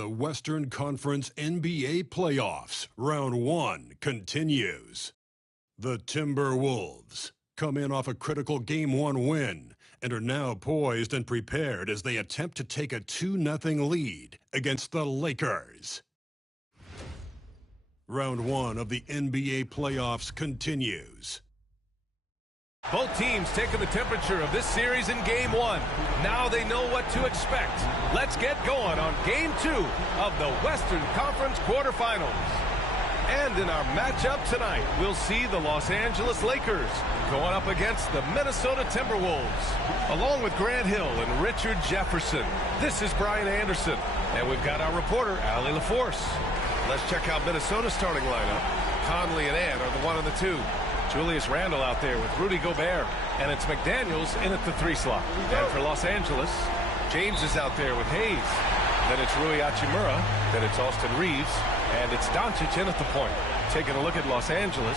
The Western Conference NBA Playoffs, Round 1 continues. The Timberwolves come in off a critical Game 1 win and are now poised and prepared as they attempt to take a 2-0 lead against the Lakers. Round 1 of the NBA Playoffs continues. Both teams taking the temperature of this series in Game 1. Now they know what to expect. Let's get going on Game 2 of the Western Conference quarterfinals. And in our matchup tonight, we'll see the Los Angeles Lakers going up against the Minnesota Timberwolves. Along with Grant Hill and Richard Jefferson, this is Brian Anderson. And we've got our reporter, Allie LaForce. Let's check out Minnesota's starting lineup. Conley and Ant are the 1 and the 2. Julius Randle out there with Rudy Gobert. And it's McDaniels in at the 3 slot. And for Los Angeles, James is out there with Hayes. Then it's Rui Hachimura. Then it's Austin Reeves. And it's Doncic in at the point. Taking a look at Los Angeles.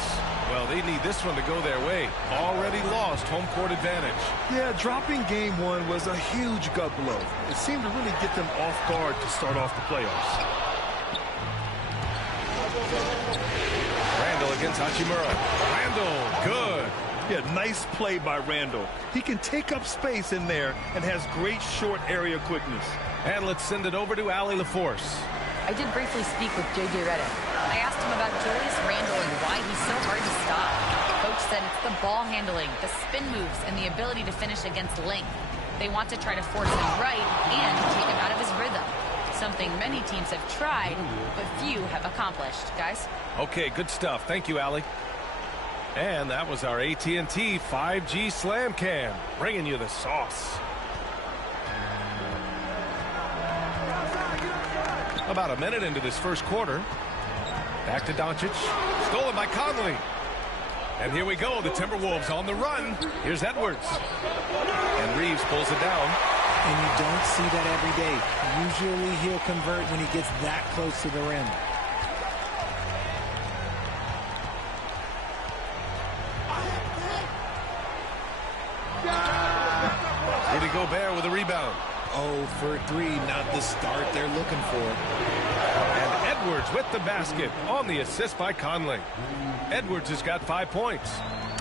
Well, they need this one to go their way. Already lost home court advantage. Yeah, dropping Game 1 was a huge gut blow. It seemed to really get them off guard to start off the playoffs. Randle against Hachimura. Randle, good. Yeah, nice play by Randle. He can take up space in there and has great short area quickness. And let's send it over to Allie LaForce. I did briefly speak with J.J. Redick. I asked him about Julius Randle and why he's so hard to stop. Coach said it's the ball handling, the spin moves, and the ability to finish against length. They want to try to force him right and take him out of his rhythm. Something many teams have tried, but few have accomplished. Guys? Okay, good stuff. Thank you, Allie. And that was our AT&T 5G Slam Cam, bringing you the sauce. About a minute into this first quarter. Back to Doncic. Stolen by Conley. And here we go. The Timberwolves on the run. Here's Edwards. And Reeves pulls it down. And you don't see that every day. Usually he'll convert when he gets that close to the rim. Rudy Gobert with a rebound. 0 for 3, not the start they're looking for. And Edwards with the basket on the assist by Conley. Edwards has got 5 points.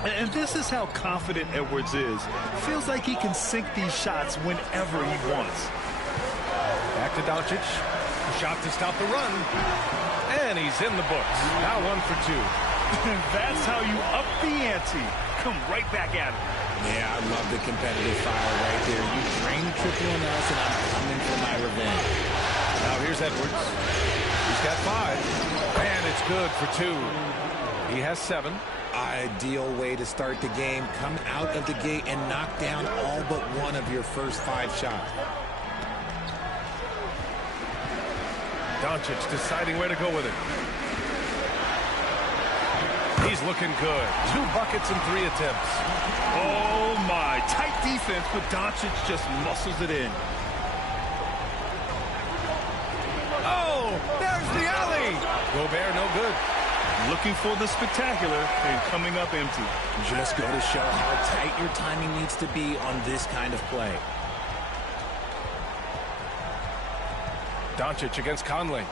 And this is how confident Edwards is. Feels like he can sink these shots whenever he wants. Back to Doncic. Shot to stop the run. And he's in the books. Now 1 for 2. That's how you up the ante. Come right back at him. Yeah, I love the competitive fire right there. You drain triple on us, and I'm coming for my revenge. Now here's Edwards. He's got 5. And it's good for 2. He has 7. Ideal way to start the game. Come out of the gate and knock down all but one of your first 5 shots. Doncic deciding where to go with it. He's looking good. 2 buckets and 3 attempts. Oh, my. Tight defense, but Doncic just muscles it in. Oh, there's the alley. Gobert, no good. Looking for the spectacular and coming up empty. Just go to show how tight your timing needs to be on this kind of play. Doncic against Conley.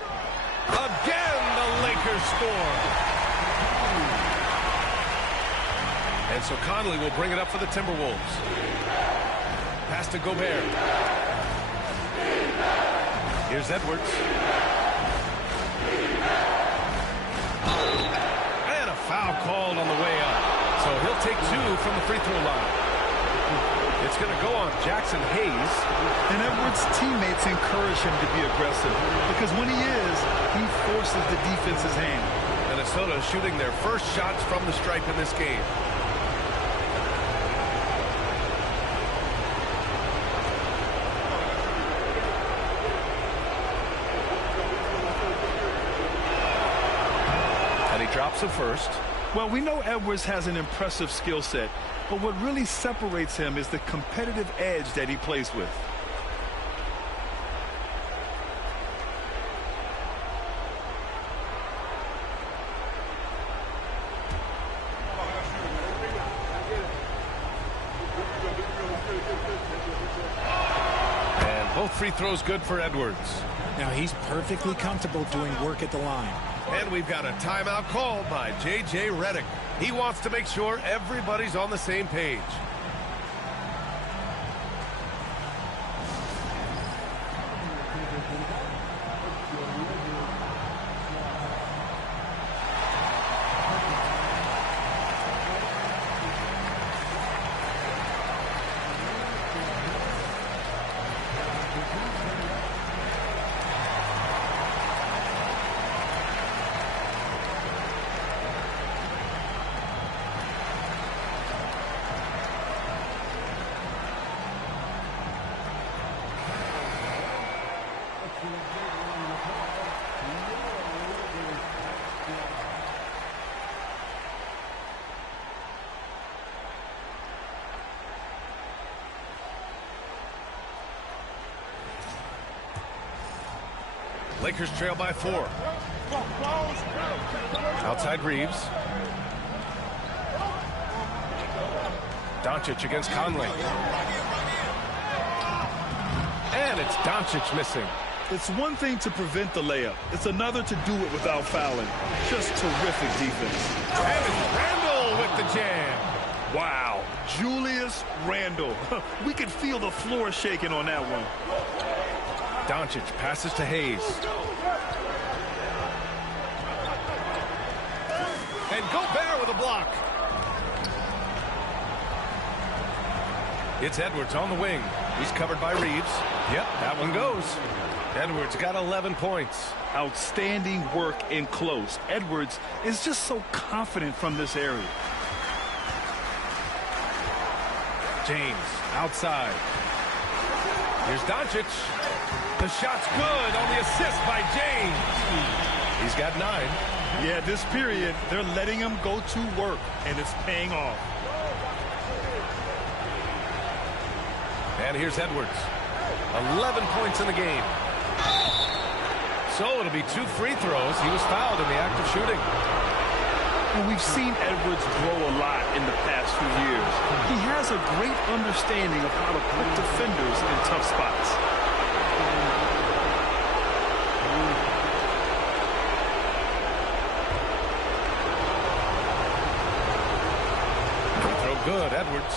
Again, the Lakers score. And so Conley will bring it up for the Timberwolves. Pass to Gobert. Here's Edwards. And a foul called on the way up. So he'll take 2 from the free throw line. It's going to go on Jackson Hayes. And Edwards' teammates encourage him to be aggressive because when he is, he forces the defense's hand. Minnesota shooting their first shots from the stripe in this game. Drops it first. Well, we know Edwards has an impressive skill set, but what really separates him is the competitive edge that he plays with. And both free throws good for Edwards. Now he's perfectly comfortable doing work at the line. And we've got a timeout called by J.J. Redick. He wants to make sure everybody's on the same page. Lakers trail by 4. Outside Reeves. Doncic against Conley. And it's Doncic missing. It's one thing to prevent the layup. It's another to do it without fouling. Just terrific defense. And it's Randle with the jam. Wow, Julius Randle. We could feel the floor shaking on that one. Doncic passes to Hayes. And Gobert with a block. It's Edwards on the wing. He's covered by Reeves. Yep, that one goes. Edwards got 11 points. Outstanding work in close. Edwards is just so confident from this area. James outside. Here's Doncic. The shot's good on the assist by James. He's got 9. Yeah, this period, they're letting him go to work, and it's paying off. And here's Edwards. 11 points in the game. So it'll be 2 free throws. He was fouled in the act of shooting. And we've seen Edwards grow a lot in the past few years. He has a great understanding of how to put defenders in tough spots. Free throw good, Edwards.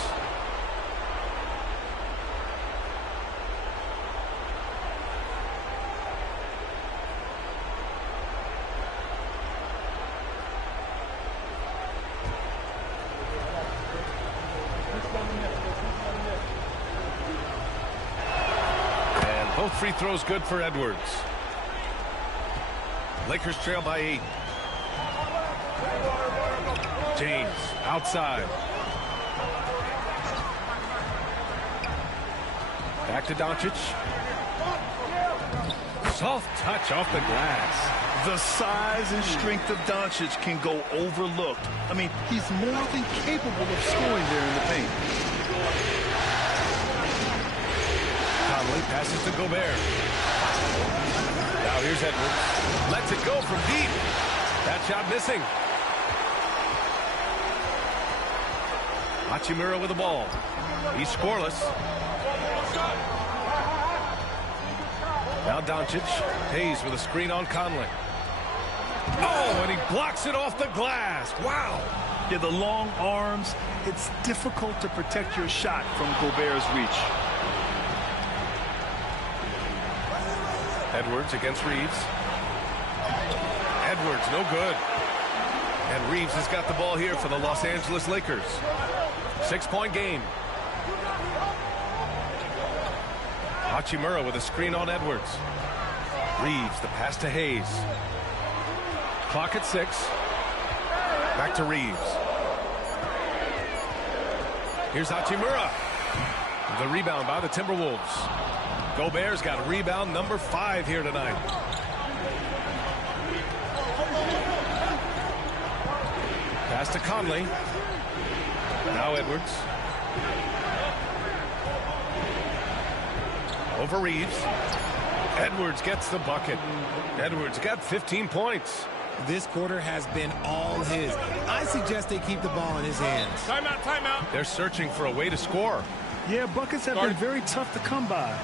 Both free throws good for Edwards. Lakers trail by 8. James outside. Back to Doncic. Soft touch off the glass. The size and strength of Doncic can go overlooked. I mean, he's more than capable of scoring there in the paint. Conley passes to Gobert. Now here's Edwards. Lets it go from deep. That shot missing. Hachimura with the ball. He's scoreless. Now Doncic. Hayes with a screen on Conley. Oh, and he blocks it off the glass. Wow. Yeah, the long arms. It's difficult to protect your shot from Gobert's reach. Edwards against Reeves. Edwards, no good. And Reeves has got the ball here for the Los Angeles Lakers. 6-point game. Hachimura with a screen on Edwards. Reeves, the pass to Hayes. Clock at 6. Back to Reeves. Here's Hachimura. The rebound by the Timberwolves. Gobert's got a rebound number 5 here tonight. Pass to Conley. Now Edwards. Over Reeves. Edwards gets the bucket. Edwards got 15 points. This quarter has been all his. I suggest they keep the ball in his hands. Timeout, timeout. They're searching for a way to score. Yeah, buckets have been very tough to come by.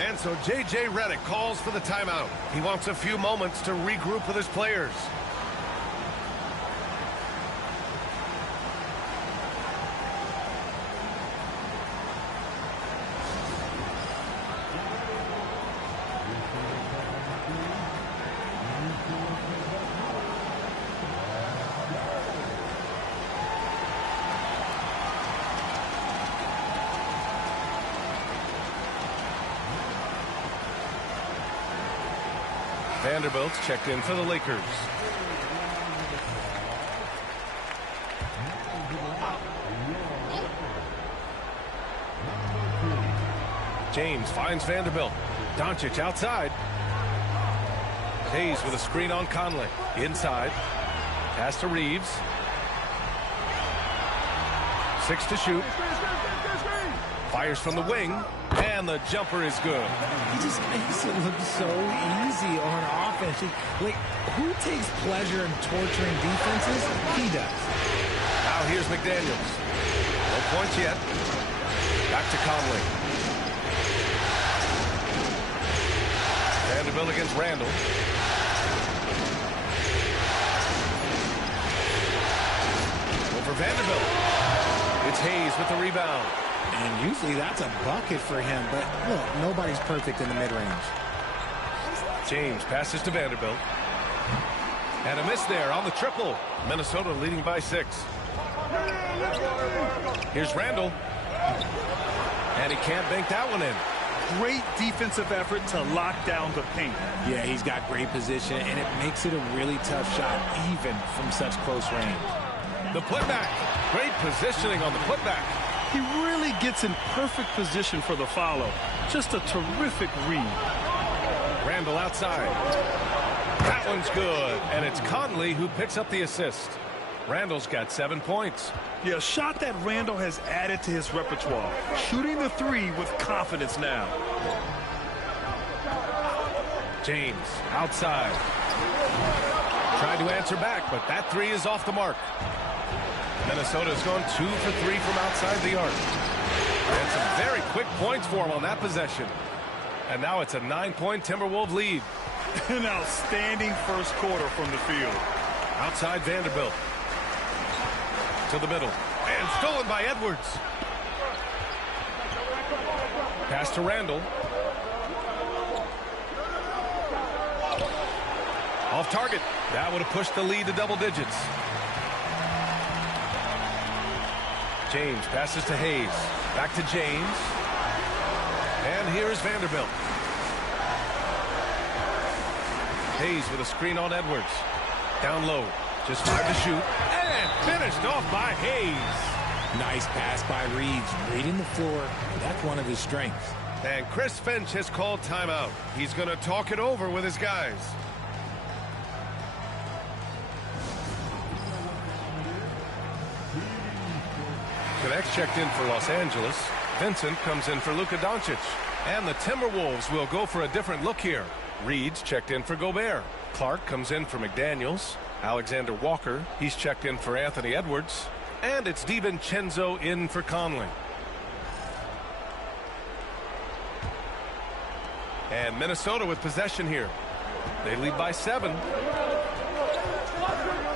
And so J.J. Redick calls for the timeout. He wants a few moments to regroup with his players. Vanderbilt's checked in for the Lakers. James finds Vanderbilt. Doncic outside. Hayes with a screen on Conley. Inside. Pass to Reeves. 6 to shoot. Fires from the wing. And the jumper is good. He just makes it look so easy on offense. Like, who takes pleasure in torturing defenses? He does. Now here's McDaniels. No points yet. Back to Conley. Vanderbilt against Randall. Over Vanderbilt. It's Hayes with the rebound. And usually that's a bucket for him, but look, nobody's perfect in the mid-range. James passes to Vanderbilt. And a miss there on the triple. Minnesota leading by 6. Here's Randall. And he can't bank that one in. Great defensive effort to lock down the paint. Yeah, he's got great position, and it makes it a really tough shot, even from such close range. The putback. Great positioning on the putback. He really gets in perfect position for the follow. Just a terrific read. Randall outside. That one's good. And it's Conley who picks up the assist. Randall's got 7 points. Yeah, a shot that Randall has added to his repertoire. Shooting the 3 with confidence now. James outside. Tried to answer back, but that 3 is off the mark. Minnesota's gone 2 for 3 from outside the arc. And some very quick points for him on that possession. And now it's a 9-point Timberwolves lead. An outstanding first quarter from the field. Outside Vanderbilt. To the middle. And stolen by Edwards. Pass to Randall. Off target. That would have pushed the lead to double digits. James passes to Hayes. Back to James. And here's Vanderbilt. Hayes with a screen on Edwards. Down low. Just 5 to shoot. And finished off by Hayes. Nice pass by Reeves. Reading the floor. That's one of his strengths. And Chris Finch has called timeout. He's going to talk it over with his guys. Connects checked in for Los Angeles. Vincent comes in for Luka Doncic. And the Timberwolves will go for a different look here. Reed's checked in for Gobert. Clark comes in for McDaniels. Alexander Walker, he's checked in for Anthony Edwards. And it's DiVincenzo in for Conley. And Minnesota with possession here. They lead by 7.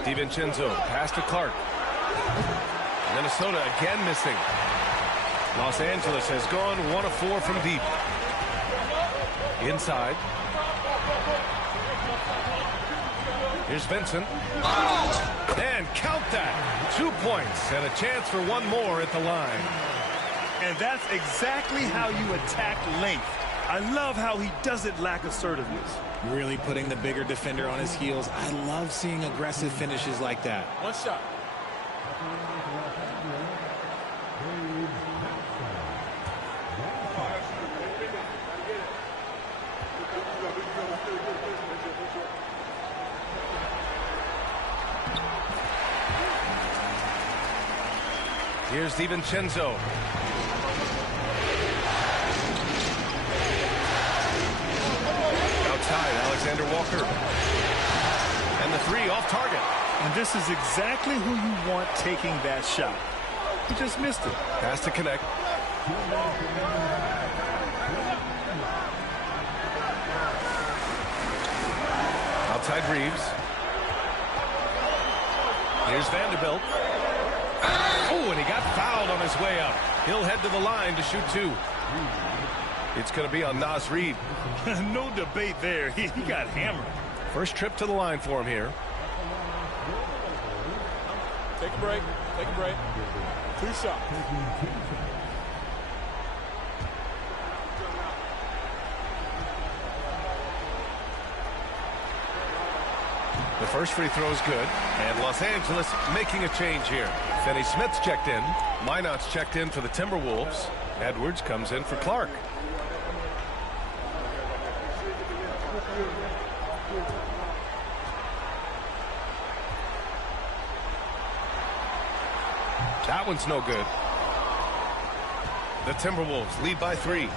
DiVincenzo pass to Clark. Minnesota again missing. Los Angeles has gone 1 of 4 from deep. Inside. Here's Vincent. And count that. 2 points and a chance for 1 more at the line. And that's exactly how you attack length. I love how he doesn't lack assertiveness. Really putting the bigger defender on his heels. I love seeing aggressive finishes like that. One shot. Here's DiVincenzo. Outside, Alexander Walker. And the 3 off target. And this is exactly who you want taking that shot. He just missed it. Pass to connect. outside Reeves. Here's Vanderbilt. Oh, and he got fouled on his way out. He'll head to the line to shoot 2. It's going to be on Naz Reid. No debate there. He got hammered. First trip to the line for him here. Take a break. Take a break. 2 shots. The first free throw is good. And Los Angeles making a change here. Finney Smith's checked in. Minot's checked in for the Timberwolves. Edwards comes in for Clark. That one's no good. The Timberwolves lead by 3.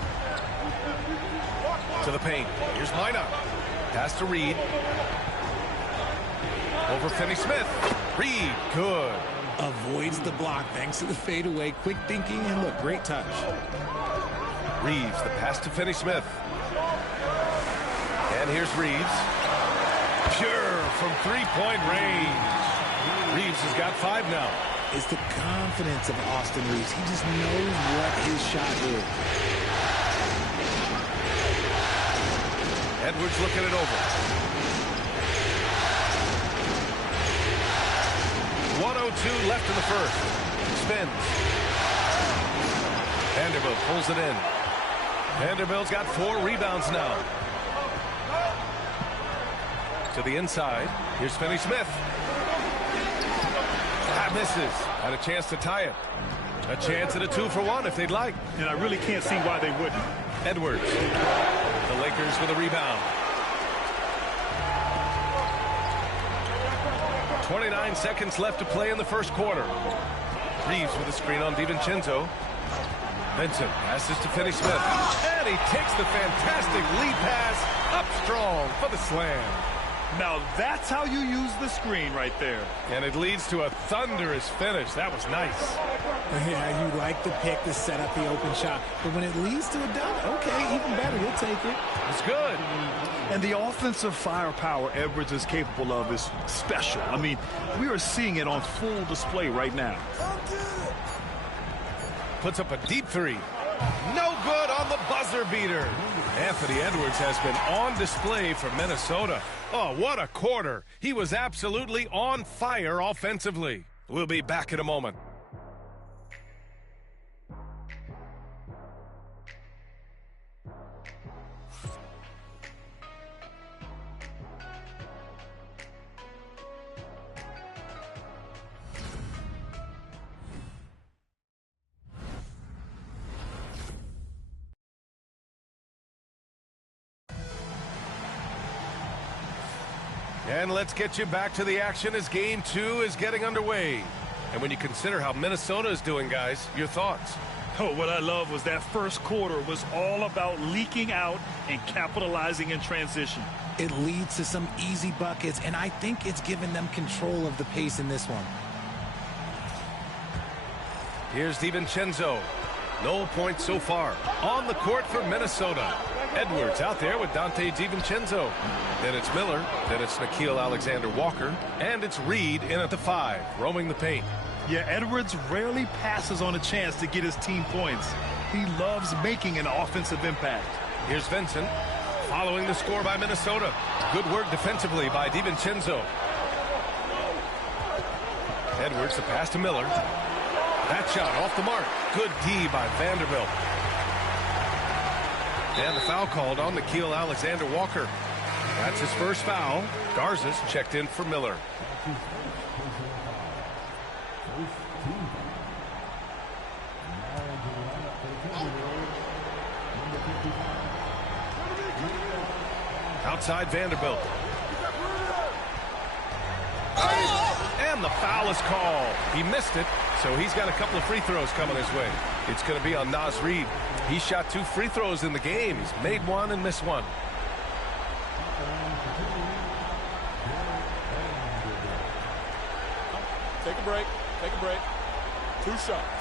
To the paint. Here's Minot. Pass to Reed. Over Finney Smith. Reed, good. Avoids the block thanks to the fadeaway. Quick thinking, and look, great touch. Reeves, the pass to Finney Smith. And here's Reeves. Pure from three-point range. Reeves has got 5 now. It's the confidence of Austin Reeves. He just knows what his shot is. Edwards looking it over. 1:02 left in the first. Spins. Vanderbilt pulls it in. Vanderbilt's got 4 rebounds now. To the inside. Here's Finney Smith. That misses. Had a chance to tie it. A chance at a 2-for-1 if they'd like. And I really can't see why they wouldn't. Edwards. The Lakers with a rebound. 29 seconds left to play in the first quarter. Reeves with a screen on DiVincenzo. Vincent passes to Finney Smith. And he takes the fantastic lead pass up strong for the slam. Now that's how you use the screen right there. And it leads to a thunderous finish. That was nice. Yeah, you like the pick to set up the open shot. But when it leads to a dunk, okay, even better. You'll take it. It's good. And the offensive firepower Edwards is capable of is special. I mean, we are seeing it on full display right now. Puts up a deep 3. No good on the buzzer beater. Anthony Edwards has been on display for Minnesota. Oh, what a quarter. He was absolutely on fire offensively. We'll be back in a moment. And let's get you back to the action as Game 2 is getting underway. And when you consider how Minnesota is doing, guys, your thoughts? Oh, what I love was that first quarter was all about leaking out and capitalizing in transition. It leads to some easy buckets, and I think it's given them control of the pace in this one. Here's DiVincenzo. No points so far. On the court for Minnesota. Edwards out there with Dante DiVincenzo. Then it's Miller. Then it's Nickeil Alexander-Walker. And it's Reed in at the 5, roaming the paint. Yeah, Edwards rarely passes on a chance to get his team points. He loves making an offensive impact. Here's Vincent. Following the score by Minnesota. Good work defensively by DiVincenzo. Edwards, the pass to Miller. That shot off the mark. Good D by Vanderbilt. And the foul called on Nickeil Alexander-Walker. That's his first foul. Garza's checked in for Miller. Outside Vanderbilt. And the foul is called. He missed it, so he's got a couple of free throws coming his way. It's going to be on Naz Reid. He shot 2 free throws in the game. He's made 1 and missed 1. Take a break. Take a break. 2 shots.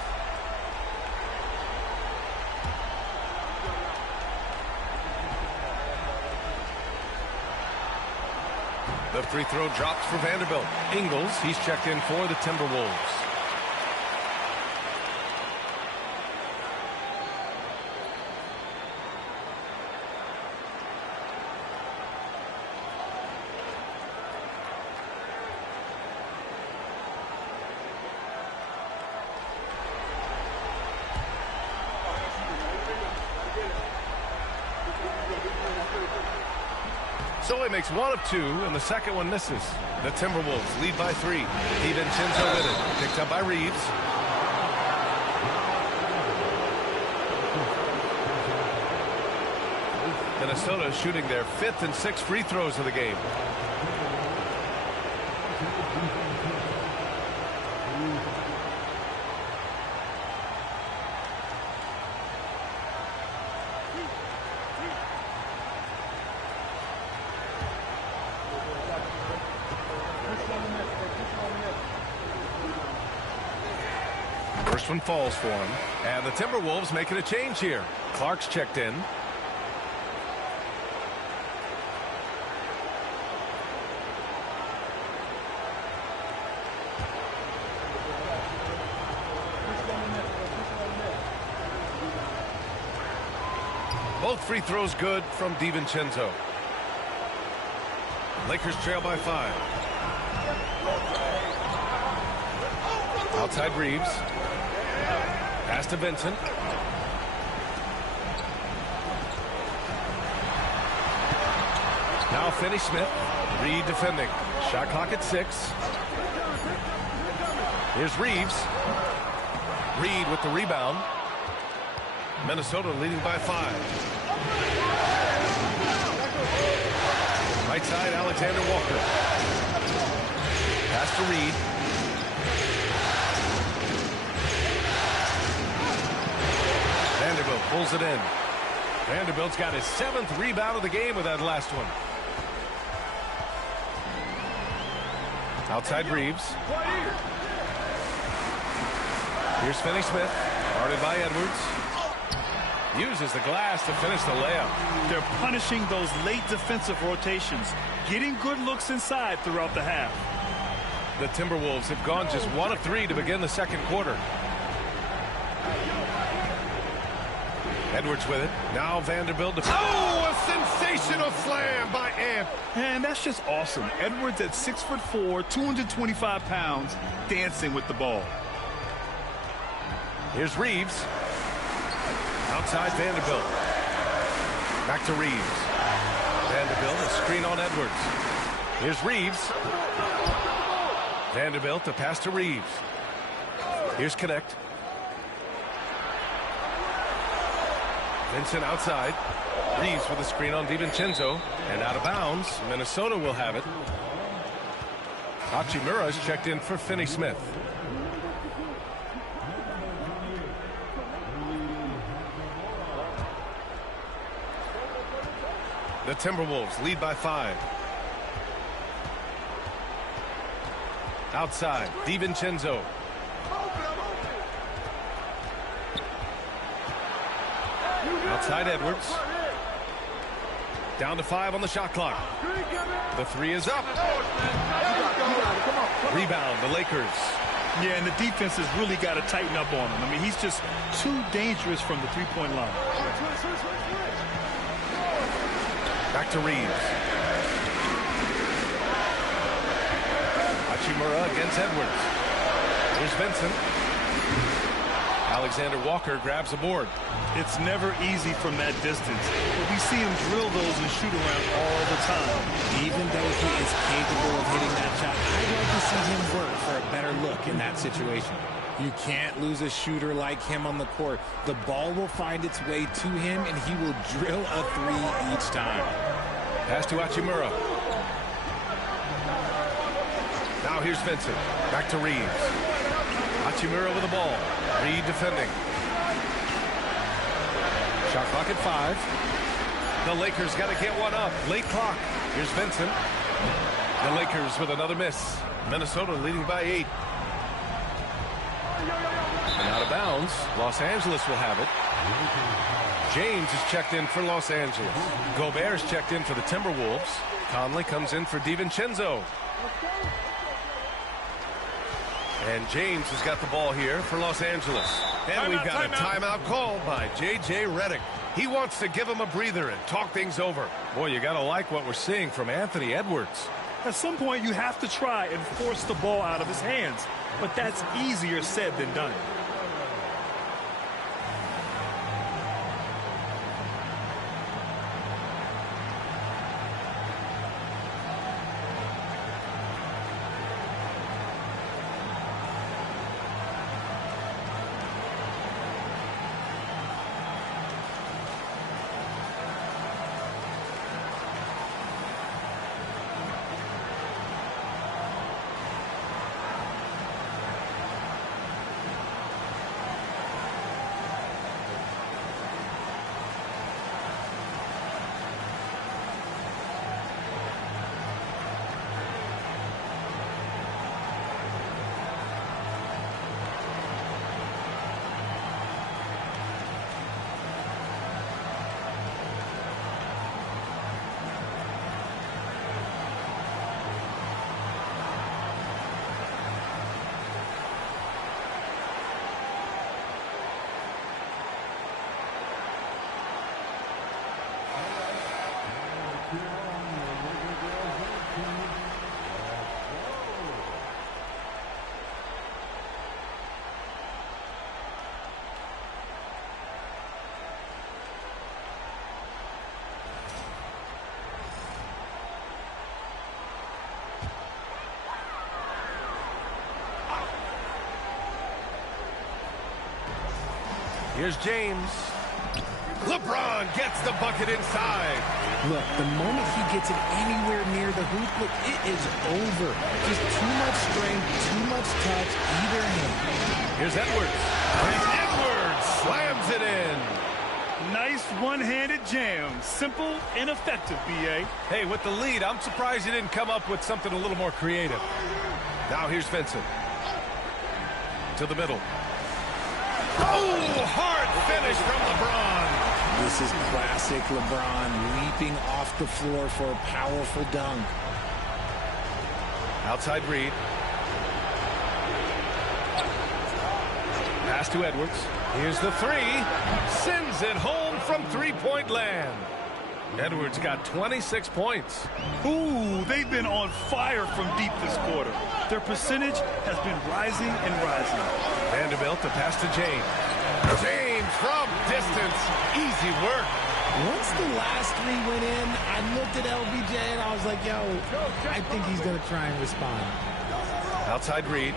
The free throw drops for Vanderbilt. Ingles, he's checked in for the Timberwolves. So he makes one of two, and the second one misses. The Timberwolves lead by 3. DiVincenzo with it. Picked up by Reeves. Minnesota shooting their 5th and 6th free throws of the game. First one falls for him. And the Timberwolves making a change here. Clark's checked in. Both free throws good from DiVincenzo. Lakers trail by 5. Outside Reeves. Pass to Vincent. Now Finney-Smith. Reed defending. Shot clock at 6. Here's Reeves. Reed with the rebound. Minnesota leading by 5. Right side, Alexander Walker. Pass to Reed. Vanderbilt pulls it in. Vanderbilt's got his 7th rebound of the game with that last one. Outside Reeves. Here's Finney-Smith. Guarded by Edwards. Uses the glass to finish the layup. They're punishing those late defensive rotations, getting good looks inside throughout the half. The Timberwolves have gone just 1 of 3 to begin the second quarter. Edwards with it. Now Vanderbilt. Oh, a sensational slam by Ant. And that's just awesome. Edwards at 6'4", 225 pounds, dancing with the ball. Here's Reeves. Outside Vanderbilt. Back to Reeves. Vanderbilt, a screen on Edwards. Here's Reeves. Vanderbilt, a pass to Reeves. Here's Connect. Vincent outside. Reeves with a screen on DiVincenzo. And out of bounds. Minnesota will have it. Hachimura is checked in for Finney-Smith. The Timberwolves lead by 5. Outside, DiVincenzo. Outside Edwards. Down to 5 on the shot clock. The 3 is up. Rebound, the Lakers. Yeah, and the defense has really got to tighten up on him. I mean, he's just too dangerous from the three-point line. Back to Reeves. Hachimura against Edwards. Here's Vincent. Alexander Walker grabs the board. It's never easy from that distance, but we see him drill those and shoot around all the time. Even though he is capable of hitting that shot, I'd like to see him work for a better look in that situation. You can't lose a shooter like him on the court. The ball will find its way to him, and he will drill a 3 each time. Pass to Hachimura. Now here's Vincent. Back to Reeves. Hachimura with the ball. Reed defending. Shot clock at 5. The Lakers got to get one up. Late clock. Here's Vincent. The Lakers with another miss. Minnesota leading by 8. And out of bounds. Los Angeles will have it. James is checked in for Los Angeles. Gobert's checked in for the Timberwolves. Conley comes in for DiVincenzo. And James has got the ball here for Los Angeles. And we've got a timeout called by J.J. Redick. He wants to give him a breather and talk things over. Boy, you got to like what we're seeing from Anthony Edwards. At some point, you have to try and force the ball out of his hands. But that's easier said than done. Here's James. LeBron gets the bucket inside. Look, the moment he gets it anywhere near the hoop, look, it is over. Just too much strength, too much touch, either hand. Here's Edwards. And Edwards slams it in. Nice one-handed jam. Simple and effective, B.A. Hey, with the lead, I'm surprised he didn't come up with something a little more creative. Now here's Vincent. To the middle. Oh, hard finish from LeBron. This is classic LeBron, leaping off the floor for a powerful dunk. Outside Reed. Pass to Edwards. Here's the three. Sends it home from three-point land. Edwards got 26 points. Ooh, they've been on fire from deep this quarter. Their percentage has been rising and rising. Vanderbilt to pass to James. James from distance. Easy work. Once the last three went in, I looked at LBJ and I was like, yo, I think he's going to try and respond. Outside Reed.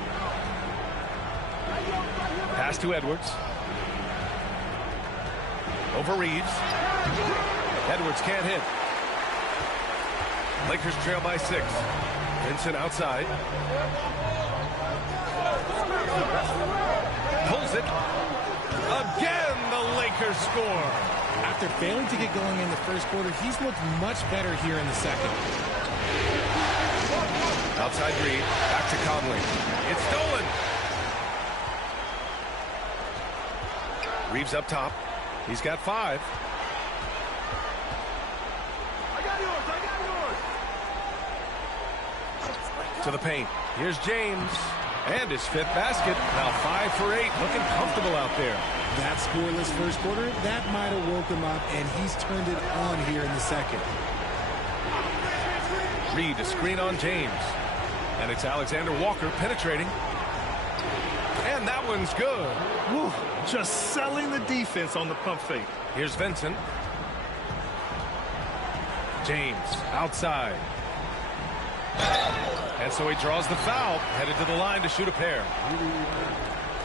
Pass to Edwards. Over Reeves. Edwards can't hit. Lakers trail by 6. Vincent outside. Pulls it. Again, the Lakers score. After failing to get going in the first quarter, he's looked much better here in the second. Outside Reed. Back to Conley. It's stolen. Reeves up top. He's got 5. To the paint. Here's James. And his 5th basket. Now 5 for 8. Looking comfortable out there. That scoreless first quarter, that might have woke him up, and he's turned it on here in the second. Reed to screen on James. And it's Alexander Walker penetrating. And that one's good. Woo, just selling the defense on the pump fake. Here's Vincent. James outside. And so he draws the foul, headed to the line to shoot a pair.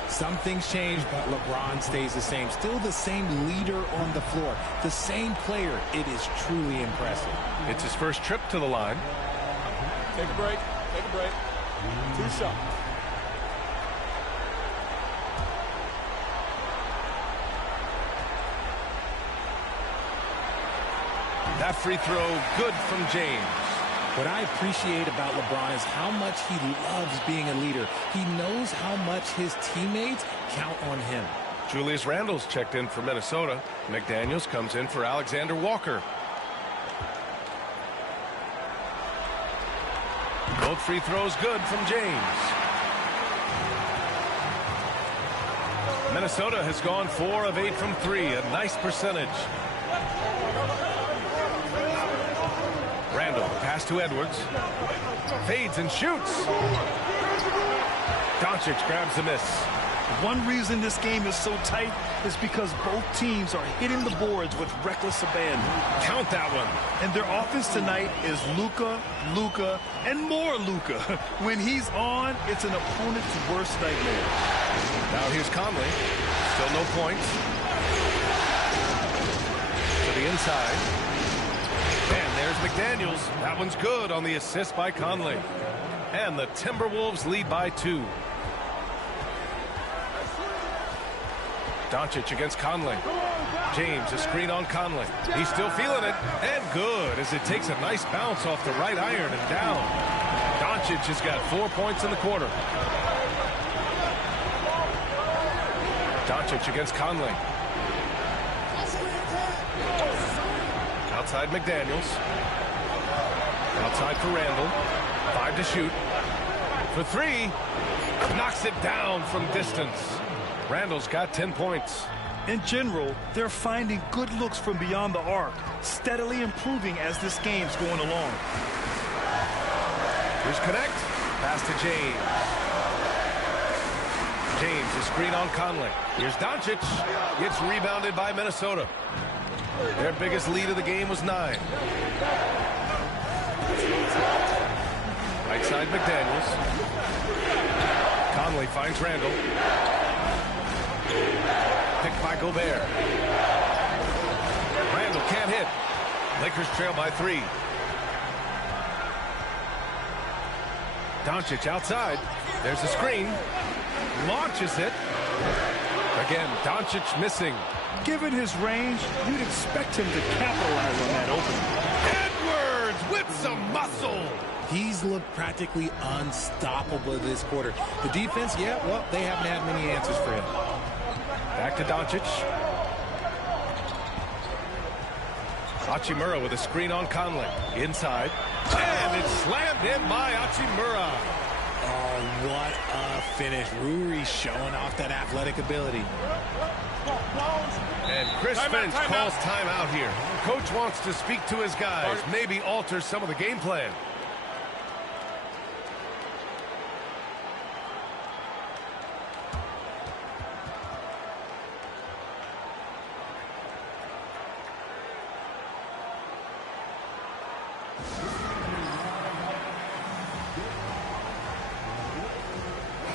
Some things change, but LeBron stays the same. Still the same leader on the floor. The same player. It is truly impressive. It's his first trip to the line. Take a break. Take a break. 2 shots. That free throw good from James. What I appreciate about LeBron is how much he loves being a leader. He knows how much his teammates count on him. Julius Randle's checked in for Minnesota. McDaniels comes in for Alexander Walker. Both free throws good from James. Minnesota has gone 4 of 8 from 3, a nice percentage. Randall, pass to Edwards. Fades and shoots. Doncic grabs the miss. One reason this game is so tight is because both teams are hitting the boards with reckless abandon. Count that one. And their offense tonight is Luka, Luka, and more Luka. When he's on, it's an opponent's worst nightmare. Now here's Conley. Still no points. To the inside. And there's McDaniels. That one's good on the assist by Conley. And the Timberwolves lead by 2. Doncic against Conley. James, a screen on Conley. He's still feeling it. And good as it takes a nice bounce off the right iron and down. Doncic has got 4 points in the quarter. Doncic against Conley. Outside McDaniels. Outside for Randall. 5 to shoot. For 3. Knocks it down from distance. Randall's got 10 points. In general, they're finding good looks from beyond the arc, steadily improving as this game's going along. Here's Connect. Pass to James. James, a screen on Conley. Here's Doncic. Gets rebounded by Minnesota. Their biggest lead of the game was 9. Right side McDaniels. Conley finds Randall. Picked by Gobert. Randall can't hit. Lakers trail by 3. Doncic outside. There's a screen. Launches it. Again, Doncic missing. Given his range, you'd expect him to capitalize on that opening. Edwards with some muscle. He's looked practically unstoppable this quarter. The defense, yeah, well, they haven't had many answers for him. Back to Doncic. Hachimura with a screen on Conley. Inside. And it's slammed in by Hachimura. Oh, what a finish. Ruri's showing off that athletic ability. And Chris Finch calls timeout here. Coach wants to speak to his guys, maybe alter some of the game plan.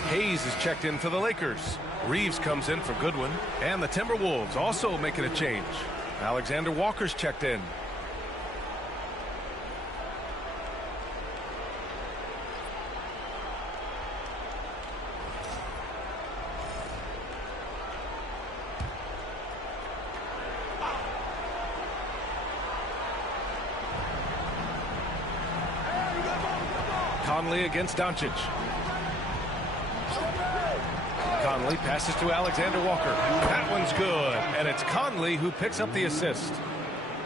Hayes is checked in for the Lakers. Reeves comes in for Goodwin. And the Timberwolves also making a change. Alexander Walker's checked in. Conley against Doncic. Conley passes to Alexander Walker. That one's good, and it's Conley who picks up the assist.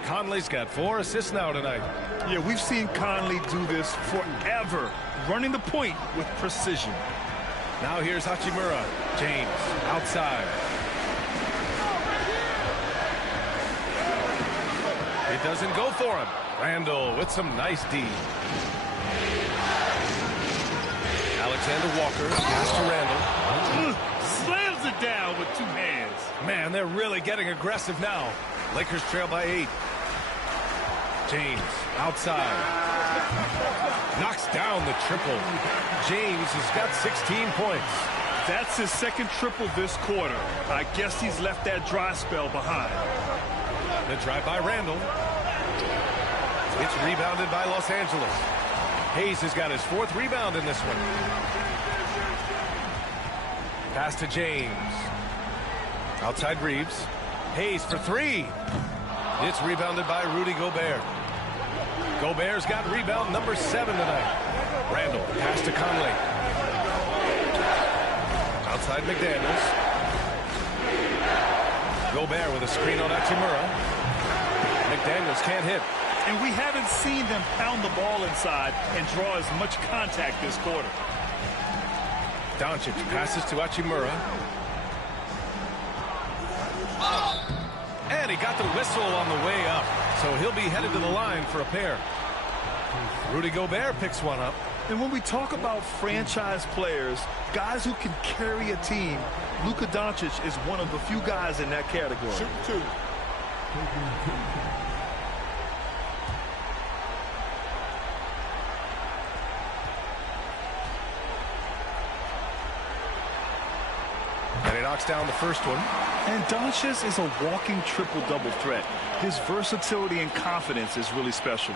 Conley's got 4 assists now tonight. Yeah, we've seen Conley do this forever, running the point with precision. Now here's Hachimura. James outside. It doesn't go for him. Randall with some nice D. Alexander Walker pass to Randall. Slams it down with 2 hands. Man, they're really getting aggressive now. Lakers trail by 8. James outside. Knocks down the triple. James has got 16 points. That's his second triple this quarter. I guess he's left that dry spell behind. The drive by Randall. It's rebounded by Los Angeles. Hayes has got his 4th rebound in this one. Pass to James. Outside Reeves. Hayes for 3. It's rebounded by Rudy Gobert. Gobert's got rebound number 7 tonight. Randall, pass to Conley. Outside McDaniels. Gobert with a screen on Hachimura. McDaniels can't hit. And we haven't seen them pound the ball inside and draw as much contact this quarter. Doncic passes to Hachimura. And he got the whistle on the way up, so he'll be headed to the line for a pair. Rudy Gobert picks one up. And when we talk about franchise players, guys who can carry a team, Luka Doncic is one of the few guys in that category. Shoot two. And he knocks down the first one. And Doncic is a walking triple-double threat. His versatility and confidence is really special.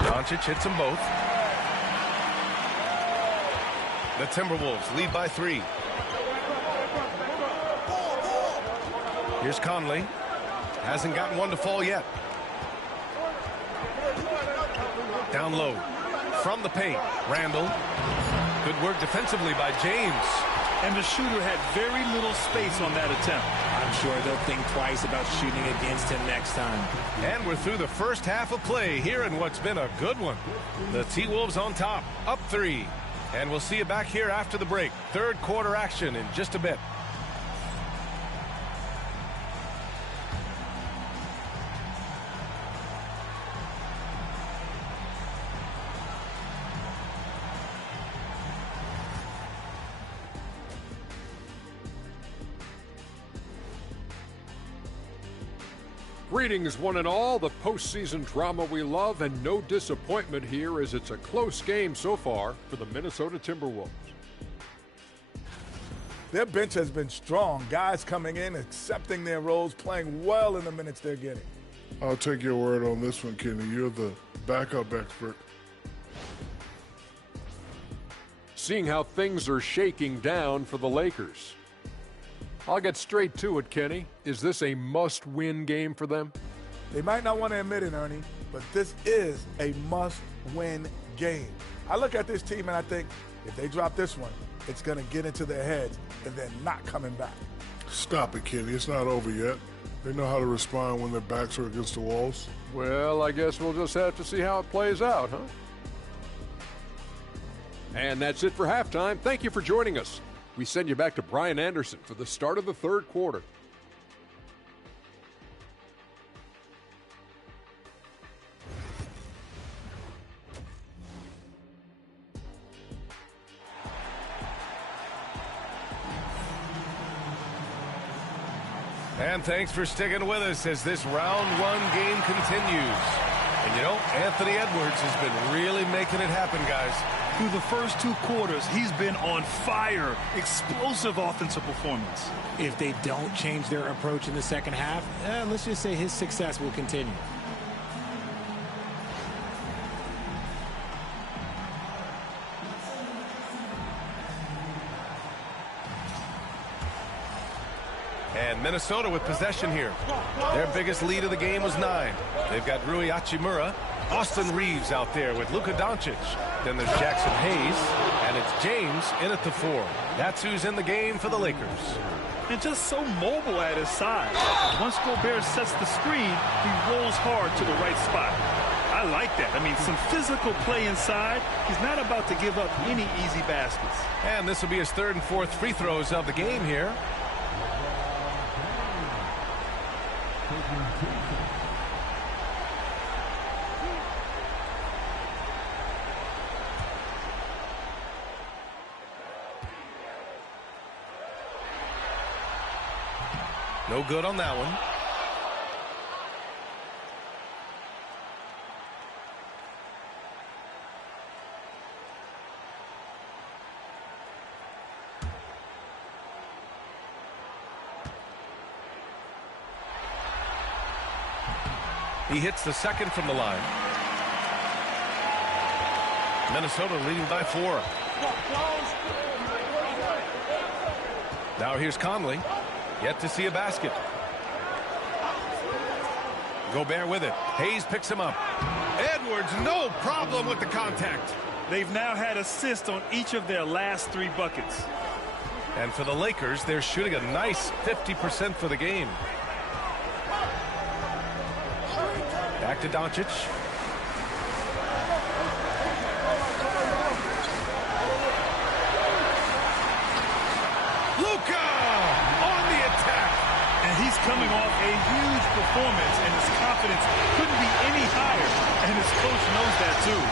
Doncic hits them both. The Timberwolves lead by 3. Here's Conley. Hasn't gotten one to fall yet. Down low. From the paint. Randall. Good work defensively by James. And the shooter had very little space on that attempt. I'm sure they'll think twice about shooting against him next time. And we're through the first half of play here in what's been a good one. The T-Wolves on top, up 3. And we'll see you back here after the break. Third quarter action in just a bit. Greetings, one and all. The postseason drama we love, and no disappointment here as it's a close game so far for the Minnesota Timberwolves. Their bench has been strong. Guys coming in, accepting their roles, playing well in the minutes they're getting. I'll take your word on this one, Kenny. You're the backup expert. Seeing how things are shaking down for the Lakers. I'll get straight to it, Kenny. Is this a must-win game for them? They might not want to admit it, Ernie, but this is a must-win game. I look at this team and I think if they drop this one, it's going to get into their heads and they're not coming back. Stop it, Kenny. It's not over yet. They know how to respond when their backs are against the walls. Well, I guess we'll just have to see how it plays out, huh? And that's it for halftime. Thank you for joining us. We send you back to Brian Anderson for the start of the third quarter. And thanks for sticking with us as this round 1 game continues. And you know, Anthony Edwards has been really making it happen, guys. Through the first 2 quarters, he's been on fire. Explosive offensive performance. If they don't change their approach in the second half, let's just say his success will continue. And Minnesota with possession here. Their biggest lead of the game was 9. They've got Rui Hachimura. Austin Reeves out there with Luka Doncic. Then there's Jackson Hayes, and it's James in at the 4. That's who's in the game for the Lakers. And just so mobile at his side. Once Gobert sets the screen, he rolls hard to the right spot. I like that. I mean, some physical play inside. He's not about to give up any easy baskets. And this will be his 3rd and 4th free throws of the game here. No good on that one. He hits the 2nd from the line. Minnesota leading by 4. Now here's Conley. Yet to see a basket. Gobert with it. Hayes picks him up. Edwards, no problem with the contact. They've now had assists on each of their last 3 buckets. And for the Lakers, they're shooting a nice 50% for the game. Back to Doncic. Luka on the attack. And he's coming off a huge performance, and his confidence couldn't be any higher. And his coach knows that, too.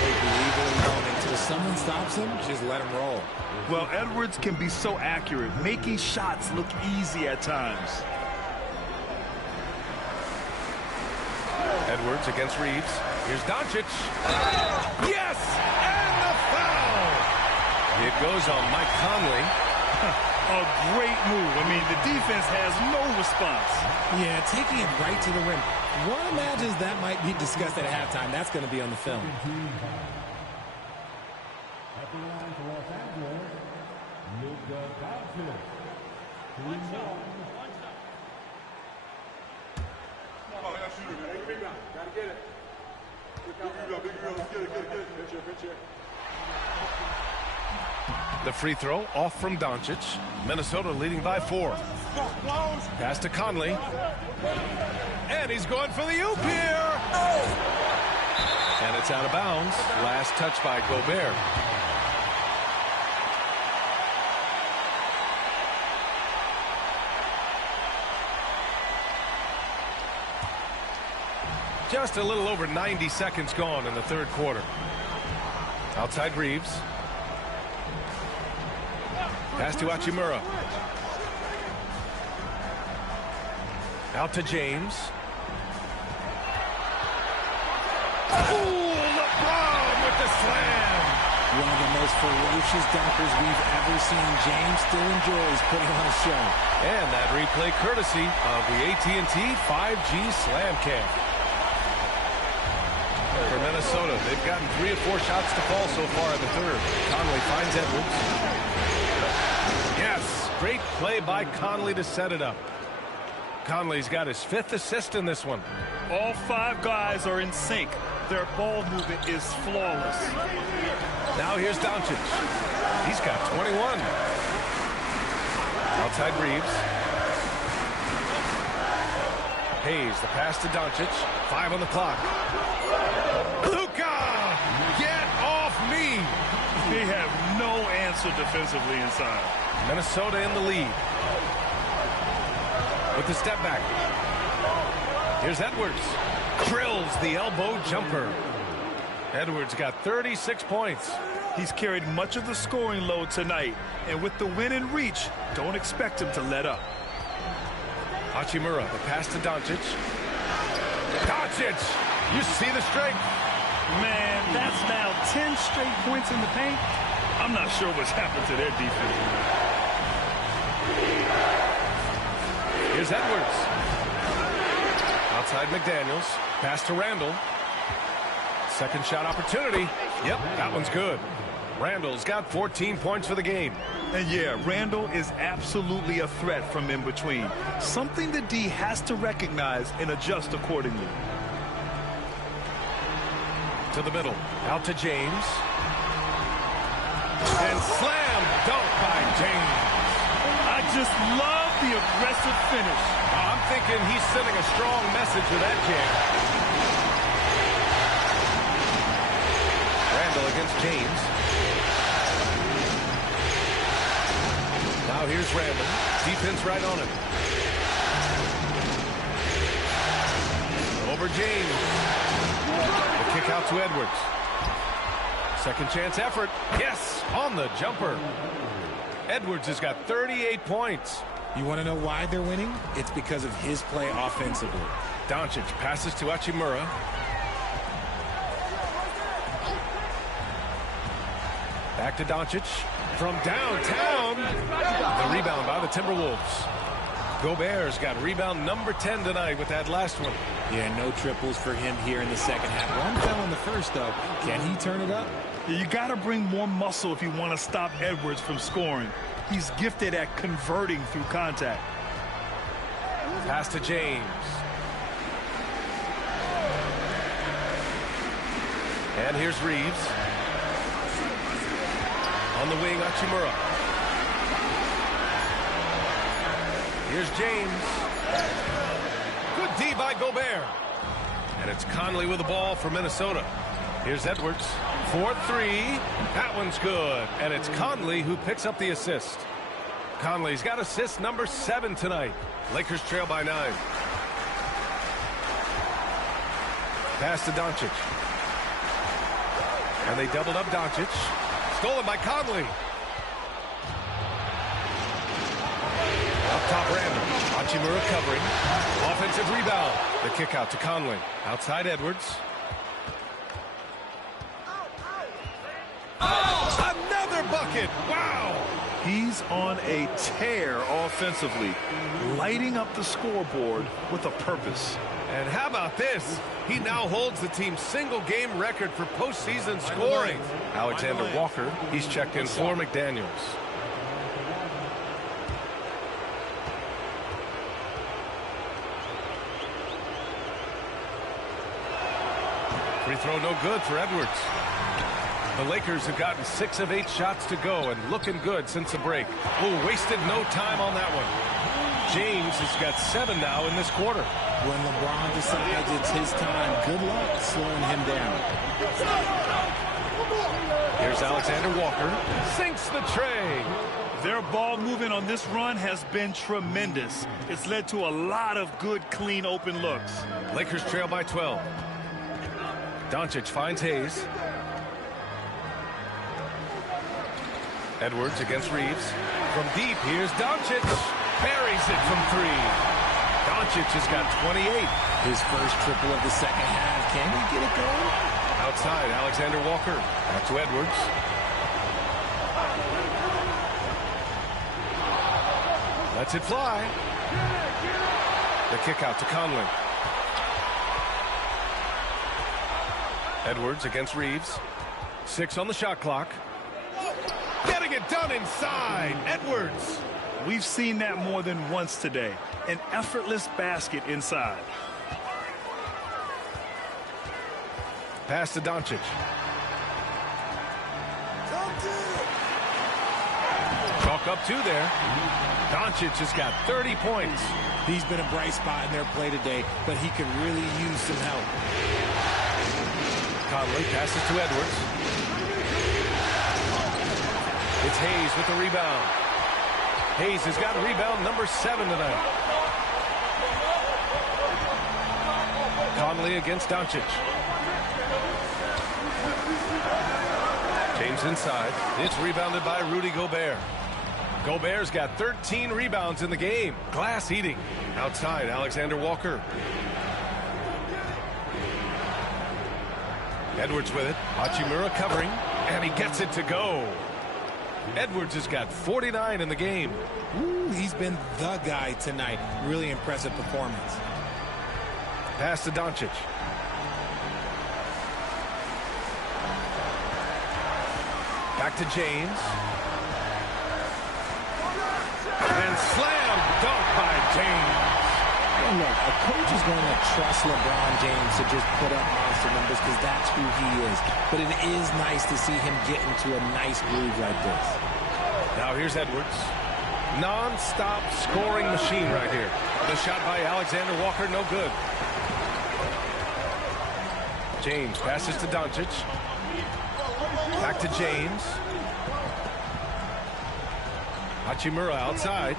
Leave it alone until someone stops him. Just let him roll. Well, Edwards can be so accurate, making shots look easy at times. Edwards against Reeves. Here's Doncic. Yes! And the foul! It goes on Mike Conley. A great move. I mean, the defense has no response. Yeah, taking it right to the rim. One imagines that might be discussed at halftime. That's going to be on the film. The free throw off from Doncic. Minnesota leading by 4. Pass to Conley. And he's going for the oop here. And it's out of bounds. Last touch by Gobert. Just a little over 90 seconds gone in the third quarter. Outside Reeves. Pass to Hachimura. Out to James. Ooh, LeBron with the slam. One of the most ferocious dunkers we've ever seen. James still enjoys putting on a show. And that replay courtesy of the AT&T 5G Slam Cam. For Minnesota, they've gotten 3 of 4 shots to fall so far in the third. Conley finds Edwards. Yes, great play by Conley to set it up. Conley's got his 5th assist in this one. All 5 guys are in sync. Their ball movement is flawless. Now here's Doncic. He's got 21. Outside Reeves. Hayes, the pass to Doncic. 5 on the clock. Luka! Get off me! They have no answer defensively inside. Minnesota in the lead. With the step back. Here's Edwards. Drills the elbow jumper. Edwards got 36 points. He's carried much of the scoring load tonight. And with the win in reach, don't expect him to let up. Hachimura, the pass to Doncic. Doncic! You see the strength. Man, that's now 10 straight points in the paint. I'm not sure what's happened to their defense. Here's Edwards. Outside McDaniels. Pass to Randall. Second shot opportunity. Yep, that one's good. Randall's got 14 points for the game. And yeah, Randall is absolutely a threat from in between. Something the D has to recognize and adjust accordingly. To the middle. Out to James. And slam dunk by James. I just love the aggressive finish. I'm thinking he's sending a strong message with that jam. Randall against James. Now here's Randall. Defense right on him. Over James. The kick out to Edwards. Second chance effort. Yes, on the jumper. Edwards has got 38 points. You want to know why they're winning? It's because of his play offensively. Doncic passes to Hachimura. Back to Doncic from downtown. The rebound by the Timberwolves. Gobert's got rebound number 10 tonight with that last one. Yeah, no triples for him here in the second half. One fell in the first, though. Can he turn it up? You got to bring more muscle if you want to stop Edwards from scoring. He's gifted at converting through contact. Pass to James. And here's Reeves. On the wing, Hachimura. Here's James. Good D by Gobert. And it's Conley with the ball for Minnesota. Here's Edwards. 4-3. That one's good. And it's Conley who picks up the assist. Conley's got assist number 7 tonight. Lakers trail by 9. Pass to Doncic. And they doubled up Doncic. Stolen by Conley. Up top, Randall. Hachimura covering. Offensive rebound. The kick out to Conley. Outside Edwards. Oh, another bucket. Wow. He's on a tear offensively, lighting up the scoreboard with a purpose. And how about this? He now holds the team's single-game record for postseason scoring. Alexander Walker, he's checked in for McDaniels. Free throw no good for Edwards. The Lakers have gotten 6 of 8 shots to go and looking good since the break. Oh, wasted no time on that one. James has got 7 now in this quarter. When LeBron decides it's his time, good luck slowing him down. Here's Alexander Walker. Sinks the tray. Their ball movement on this run has been tremendous. It's led to a lot of good, clean, open looks. Lakers trail by 12. Doncic finds Hayes. Edwards against Reeves. From deep, here's Doncic. Buries it from 3. Doncic has got 28. His first triple of the second half. Can he get it going? Outside, Alexander Walker. Back to Edwards. Lets it fly. The kick out to Conley. Edwards against Reeves. 6 on the shot clock. Getting it done inside. Edwards. We've seen that more than once today. An effortless basket inside. Pass to Doncic. Chalk up 2 there. Doncic has got 30 points. He's been a bright spot in their play today, but he could really use some help. Conley passes to Edwards. It's Hayes with the rebound. Hayes has got rebound number 7 tonight. Conley against Doncic. James inside. It's rebounded by Rudy Gobert. Gobert's got 13 rebounds in the game. Glass eating. Outside, Alexander Walker. Edwards with it. Hachimura covering. And he gets it to go. Edwards has got 49 in the game. Ooh, he's been the guy tonight. Really impressive performance. Pass to Doncic. Back to James. And slam dunk by James. And look, a coach is going to trust LeBron James to just put up monster numbers because that's who he is. But it is nice to see him get into a nice groove like this. Now here's Edwards. Non-stop scoring machine right here. The shot by Alexander Walker, no good. James passes to Doncic. Back to James. Hachimura outside.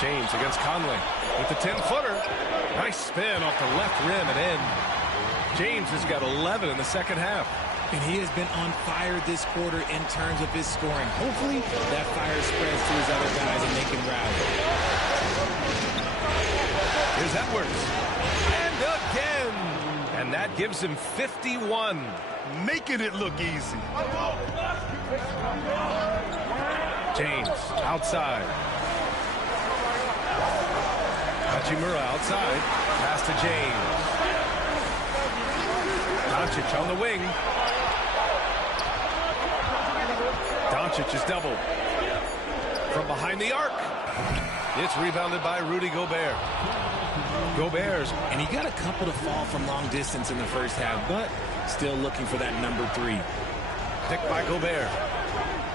James against Conley with the 10-footer. Nice spin off the left rim and in. James has got 11 in the second half. And he has been on fire this quarter in terms of his scoring. Hopefully that fire spreads to his other guys and they can rally. Here's Edwards. And again. And that gives him 51. Making it look easy. James outside. Hachimura outside. Pass to James. Doncic on the wing. Doncic is doubled. From behind the arc. It's rebounded by Rudy Gobert. Gobert. And he got a couple to fall from long distance in the first half, but still looking for that number 3. Picked by Gobert.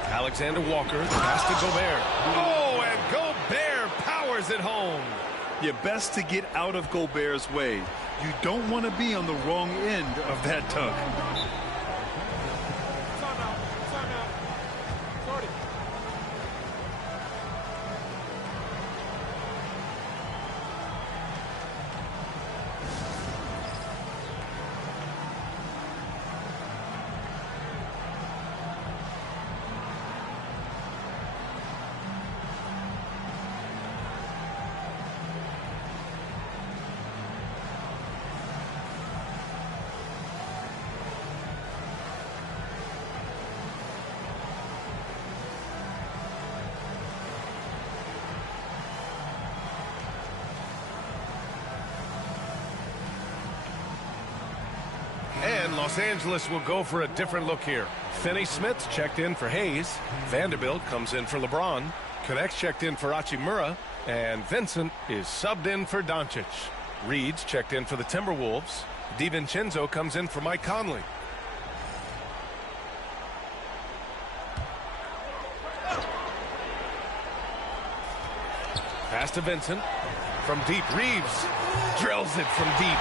Alexander Walker, pass to Gobert. Oh, and Gobert powers it home. You're best to get out of Gobert's way. You don't want to be on the wrong end of that tug. Los Angeles will go for a different look here. Finney-Smith checked in for Hayes. Vanderbilt comes in for LeBron. Connects checked in for Hachimura. And Vincent is subbed in for Doncic. Reed's checked in for the Timberwolves. DiVincenzo comes in for Mike Conley. Pass to Vincent. From deep, Reeves drills it from deep.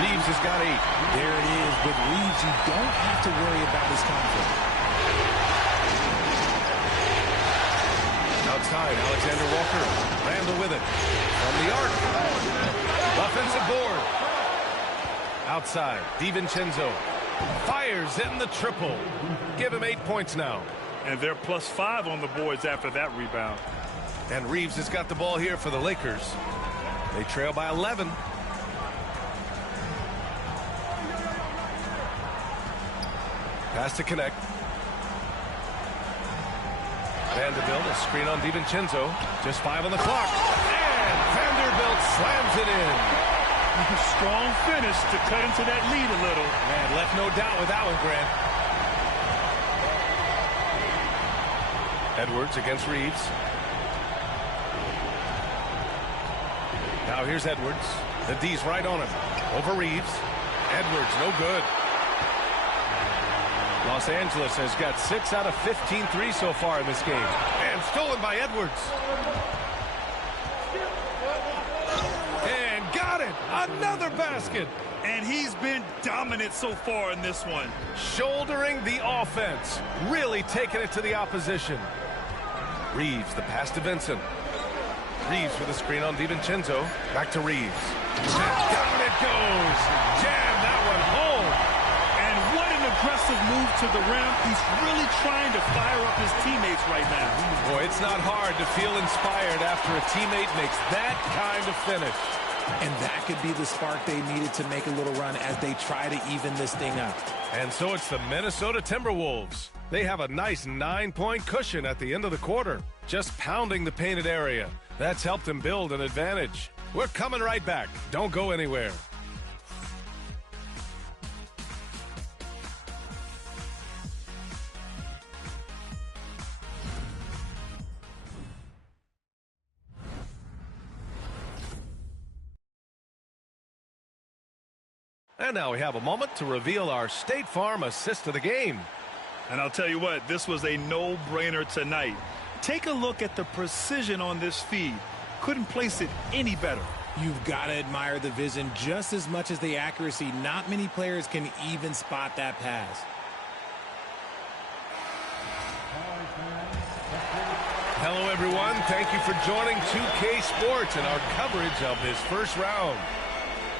Reeves has got 8. There it is. With Reeves, you don't have to worry about his confidence. Outside, Alexander Walker. Randall with it. From the arc. Offensive board. Outside, DiVincenzo. Fires in the triple. Give him 8 points now. And they're +5 on the boards after that rebound. And Reeves has got the ball here for the Lakers. They trail by 11. Pass to connect. Vanderbilt, a screen on DiVincenzo. Just 5 on the clock. And Vanderbilt slams it in. Strong finish to cut into that lead a little. Man, left no doubt with that one, Grant. Edwards against Reeves. Now here's Edwards. The D's right on him. Over Reeves. Edwards, no good. Los Angeles has got 6 out of 15 threes so far in this game. And stolen by Edwards. And got it. Another basket. And he's been dominant so far in this one. Shouldering the offense. Really taking it to the opposition. Reeves, the pass to Vincent. Reeves with a screen on DiVincenzo. Back to Reeves. And down it goes. Jam that one home. And what an aggressive move to the rim. He's really trying to fire up his teammates right now. Boy, it's not hard to feel inspired after a teammate makes that kind of finish. And that could be the spark they needed to make a little run as they try to even this thing up. And so it's the Minnesota Timberwolves. They have a nice 9-point cushion at the end of the quarter, just pounding the painted area. That's helped them build an advantage. We're coming right back. Don't go anywhere. And now we have a moment to reveal our State Farm assist of the game. And I'll tell you what, this was a no-brainer tonight. Take a look at the precision on this feed. Couldn't place it any better. You've got to admire the vision just as much as the accuracy. Not many players can even spot that pass. Hello, everyone. Thank you for joining 2K Sports and our coverage of this first round.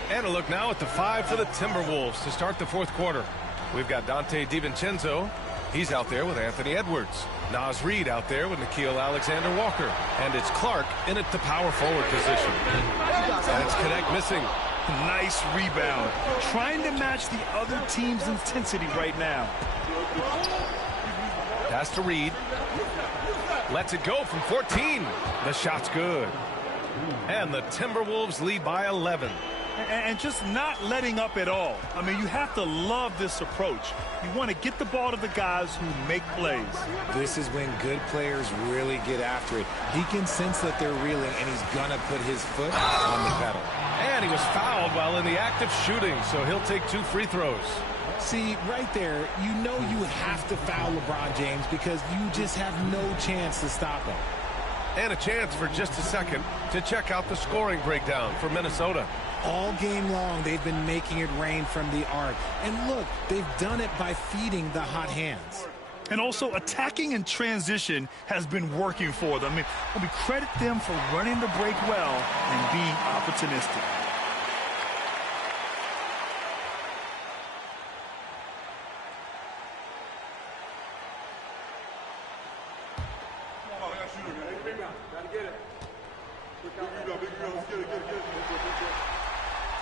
And a look now at the 5 for the Timberwolves to start the fourth quarter. We've got Dante DiVincenzo. He's out there with Anthony Edwards. Naz Reid out there with Nickeil Alexander-Walker. And it's Clark in at the power forward position. And it's Connect missing. Nice rebound. Trying to match the other team's intensity right now. Pass to Reid. Lets it go from 14. The shot's good. And the Timberwolves lead by 11. and just not letting up at all. I mean, you have to love this approach. You want to get the ball to the guys who make plays. This is when good players really get after it. He can sense that they're reeling, and he's going to put his foot on the pedal. And he was fouled while in the act of shooting, so he'll take 2 free throws. See, right there, you know you have to foul LeBron James because you just have no chance to stop him. And a chance for just a second to check out the scoring breakdown for Minnesota. All game long, they've been making it rain from the arc. And look, they've done it by feeding the hot hands. And also, attacking in transition has been working for them. I mean, we credit them for running the break well and being opportunistic.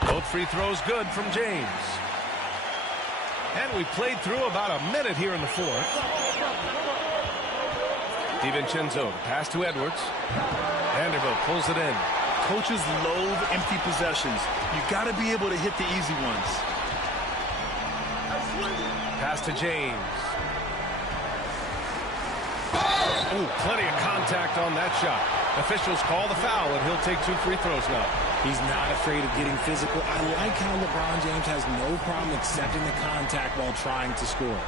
Both free throws good from James. And we played through about a minute here in the fourth. DiVincenzo, pass to Edwards. Vanderbilt pulls it in. Coaches loathe empty possessions. You got to be able to hit the easy ones. Pass to James. Ooh, plenty of contact on that shot. Officials call the foul, and he'll take 2 free throws now. He's not afraid of getting physical. I like how LeBron James has no problem accepting the contact while trying to score.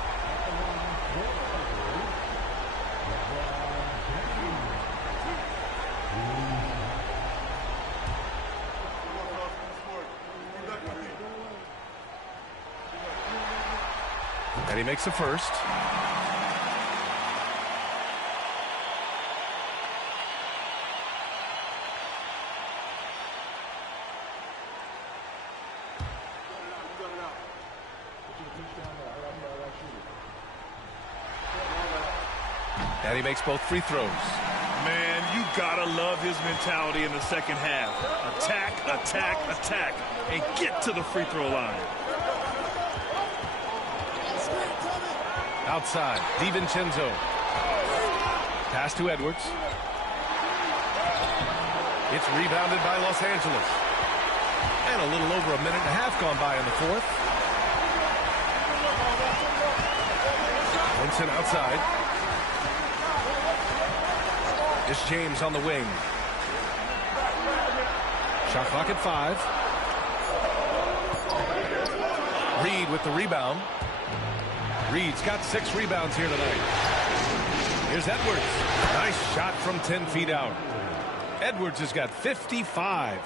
And he makes the first. And he makes both free throws. Man, you gotta love his mentality in the second half. Attack, attack, attack, and get to the free throw line. Outside, DiVincenzo. Pass to Edwards. It's rebounded by Los Angeles. And a little over a minute and a half gone by in the fourth. Vincent outside. It's James on the wing. Shot clock at 5. Reed with the rebound. Reed's got 6 rebounds here tonight. Here's Edwards. Nice shot from 10 feet out. Edwards has got 55.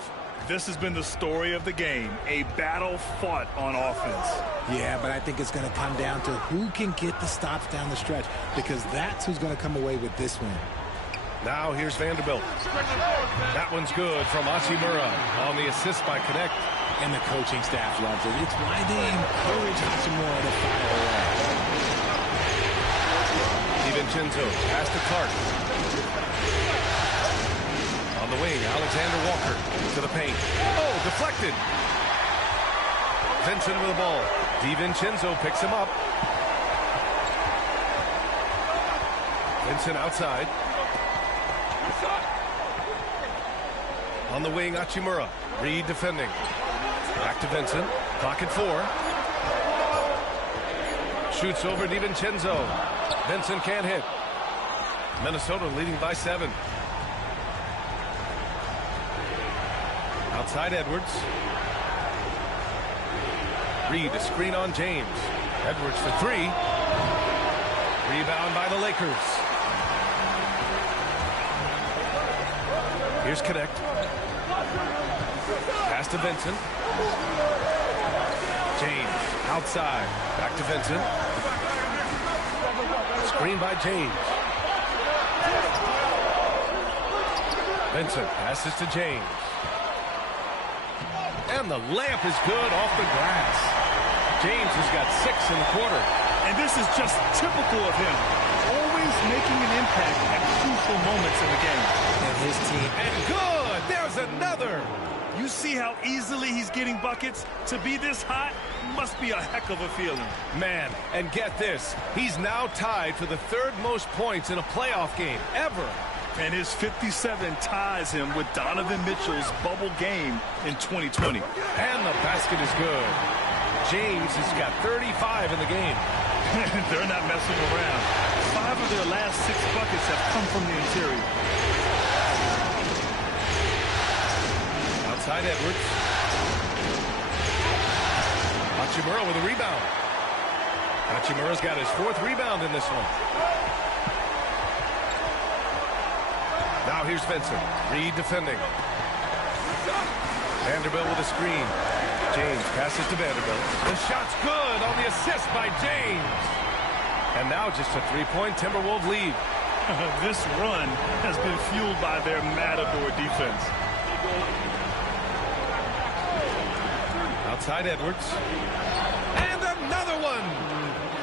This has been the story of the game. A battle fought on offense. Yeah, but I think it's going to come down to who can get the stops down the stretch, because that's who's going to come away with this win. Now here's Vanderbilt. That one's good from Hachimura on the assist by Connect. And the coaching staff loves it. It's why they encourage Hachimura to fire away. DiVincenzo, pass to Clark. On the wing, Alexander Walker to the paint. Oh, deflected. Vincent with the ball. DiVincenzo picks him up. Vincent outside. On the wing, Hachimura. Reed defending. Back to Vincent. Clock at 4. Shoots over DiVincenzo. Vincent can't hit. Minnesota leading by 7. Outside Edwards. Reed to screen on James. Edwards for 3. Rebound by the Lakers. Here's Connect. Pass to Vincent. James outside. Back to Vincent. Screen by James. Vincent passes to James. And the layup is good off the glass. James has got 6 in the quarter. And this is just typical of him. Always making an impact at crucial moments in the game. And his team. And good! There's another! You see how easily he's getting buckets? To be this hot must be a heck of a feeling. Man, and get this. He's now tied for the 3rd most points in a playoff game ever. And his 57 ties him with Donovan Mitchell's bubble game in 2020. And the basket is good. James has got 35 in the game. They're not messing around. 5 of their last 6 buckets have come from the interior. Outside Edwards. Hachimura with a rebound. Hachimura's got his 4th rebound in this one. Now here's Vincent. Reed defending. Vanderbilt with a screen. James passes to Vanderbilt. The shot's good on the assist by James. And now just a 3-point Timberwolves lead. This run has been fueled by their Matador defense. Outside Edwards. And another one.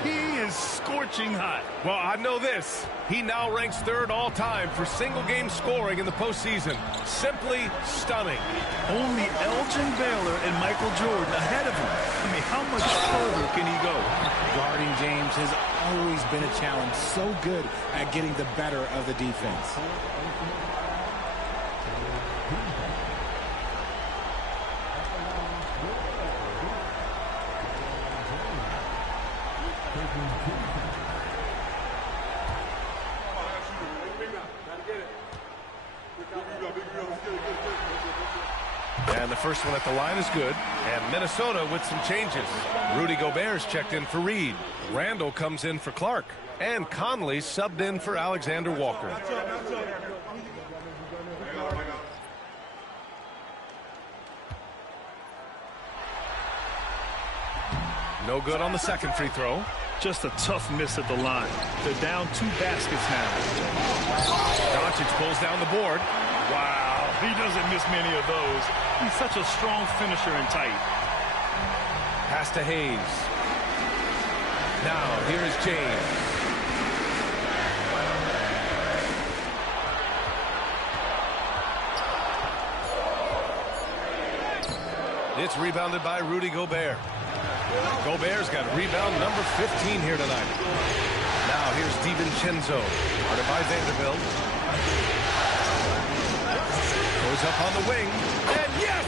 He is scorching hot. Well, I know this. He now ranks 3rd all-time for single-game scoring in the postseason. Simply stunning. Only Elgin Baylor and Michael Jordan ahead of him. I mean, how much further can he go? Guarding James has always been a challenge. So good at getting the better of the defense. And the first one at the line is good. And Minnesota with some changes. Rudy Gobert's checked in for Reed. Randall comes in for Clark. And Conley subbed in for Alexander Walker. No good on the second free throw. Just a tough miss at the line. They're down 2 baskets now. Doncic pulls down the board. Wow, he doesn't miss many of those. He's such a strong finisher and tight. Pass to Hayes. Now, here is James. It's rebounded by Rudy Gobert. Gobert's got rebound number 15 here tonight. Now, here's DiVincenzo. Guarded by Vanderbilt. Goes up on the wing. And yes,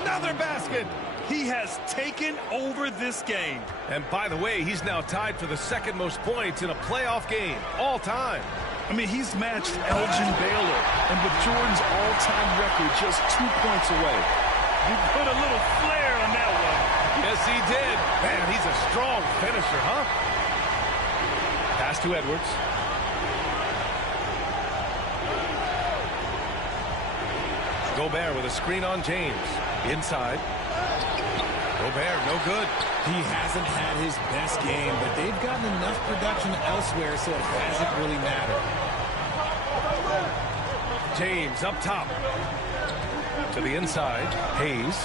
another basket. He has taken over this game. And by the way, he's now tied for the 2nd most points in a playoff game all time. I mean, he's matched Elgin Baylor, and with Jordan's all-time record just 2 points away. He put a little flair on that one. Yes, he did. Man, he's a strong finisher, huh? Pass to Edwards. Gobert with a screen on James. Inside. Gobert, no good. He hasn't had his best game, but they've gotten enough production elsewhere, so it hasn't really mattered. James up top. To the inside. Hayes.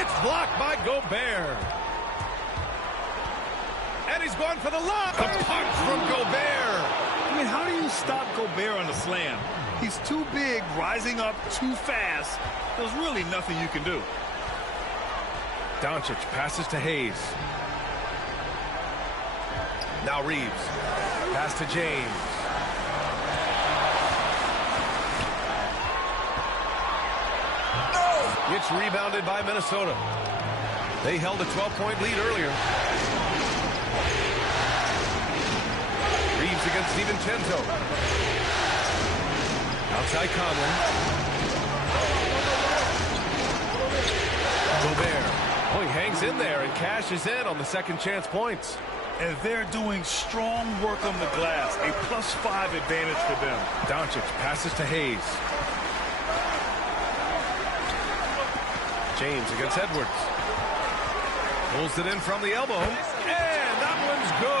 It's blocked by Gobert. And he's going for the lob. The punch from Gobert. I mean, how do you stop Gobert on a slam? He's too big, rising up too fast. There's really nothing you can do. Doncic passes to Hayes. Now Reeves. Pass to James. It's rebounded by Minnesota. They held a 12-point lead earlier. Reeves against DiVincenzo. Outside Conley. Gobert. Oh, he hangs in there and cashes in on the second chance points. And they're doing strong work on the glass. A +5 advantage for them. Doncic passes to Hayes. James against Edwards. Pulls it in from the elbow. And that one's good.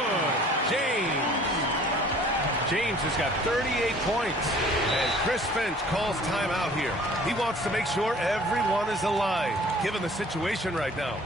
James has got 38 points. And Chris Finch calls timeout here. He wants to make sure everyone is aligned, given the situation right now.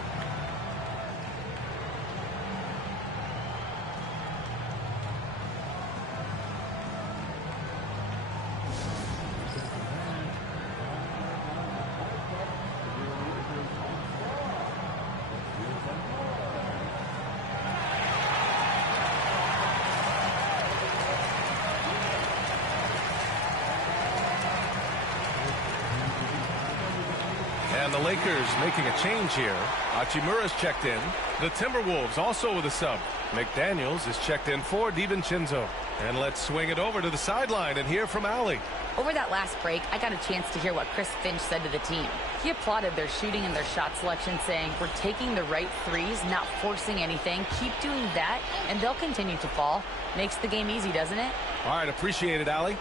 And the Lakers making a change here. Hachimura's checked in. The Timberwolves also with a sub. McDaniels is checked in for DiVincenzo. And let's swing it over to the sideline and hear from Allie. Over that last break, I got a chance to hear what Chris Finch said to the team. He applauded their shooting and their shot selection, saying, "We're taking the right threes, not forcing anything. Keep doing that, and they'll continue to fall." Makes the game easy, doesn't it? All right, appreciate it, Allie.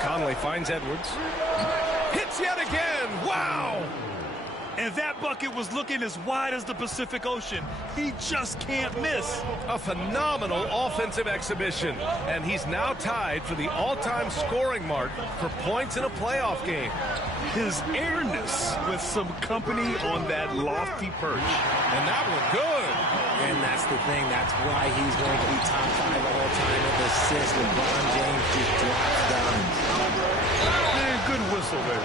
Conley finds Edwards. Hits yet again. Wow! And that bucket was looking as wide as the Pacific Ocean. He just can't miss. A phenomenal offensive exhibition. And he's now tied for the all-time scoring mark for points in a playoff game. His airness with some company on that lofty perch. And that one good. And that's the thing. That's why he's going to be top 5 all time with assists. LeBron James just drops dimes. Man, good whistle there.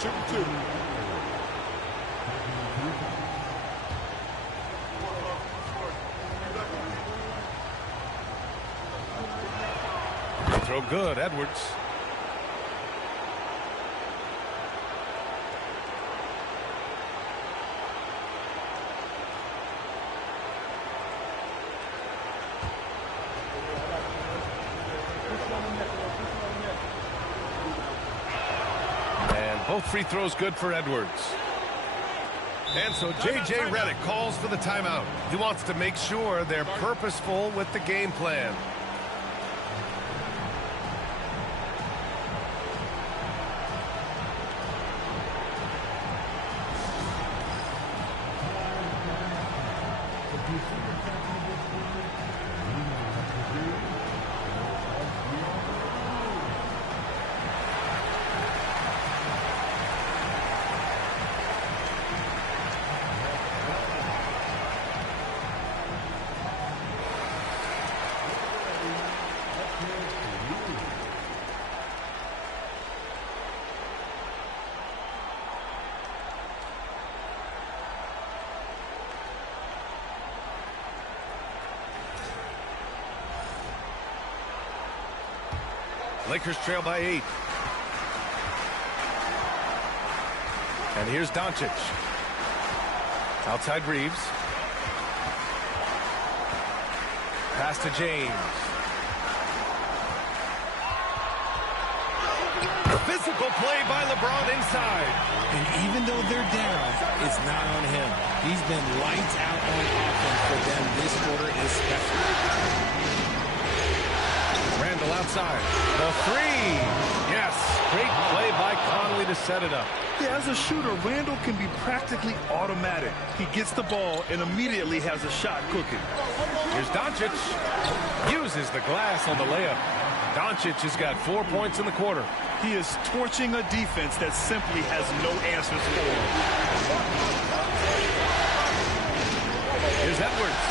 Shooting 2. Throw good, Edwards. And both free throws good for Edwards. And so J.J. Redick calls for the timeout. He wants to make sure they're purposeful with the game plan. Lakers trail by 8. And here's Doncic. Outside Reeves. Pass to James. Physical play by LeBron inside. And even though they're down, it's not on him. He's been lights out on offense for them this quarter especially. Randall outside. The three. Yes. Great play by Conley to set it up. Yeah, as a shooter, Randall can be practically automatic. He gets the ball and immediately has a shot cooking. Here's Doncic. Uses the glass on the layup. Doncic has got 4 points in the quarter. He is torching a defense that simply has no answers for him. Here's Edwards.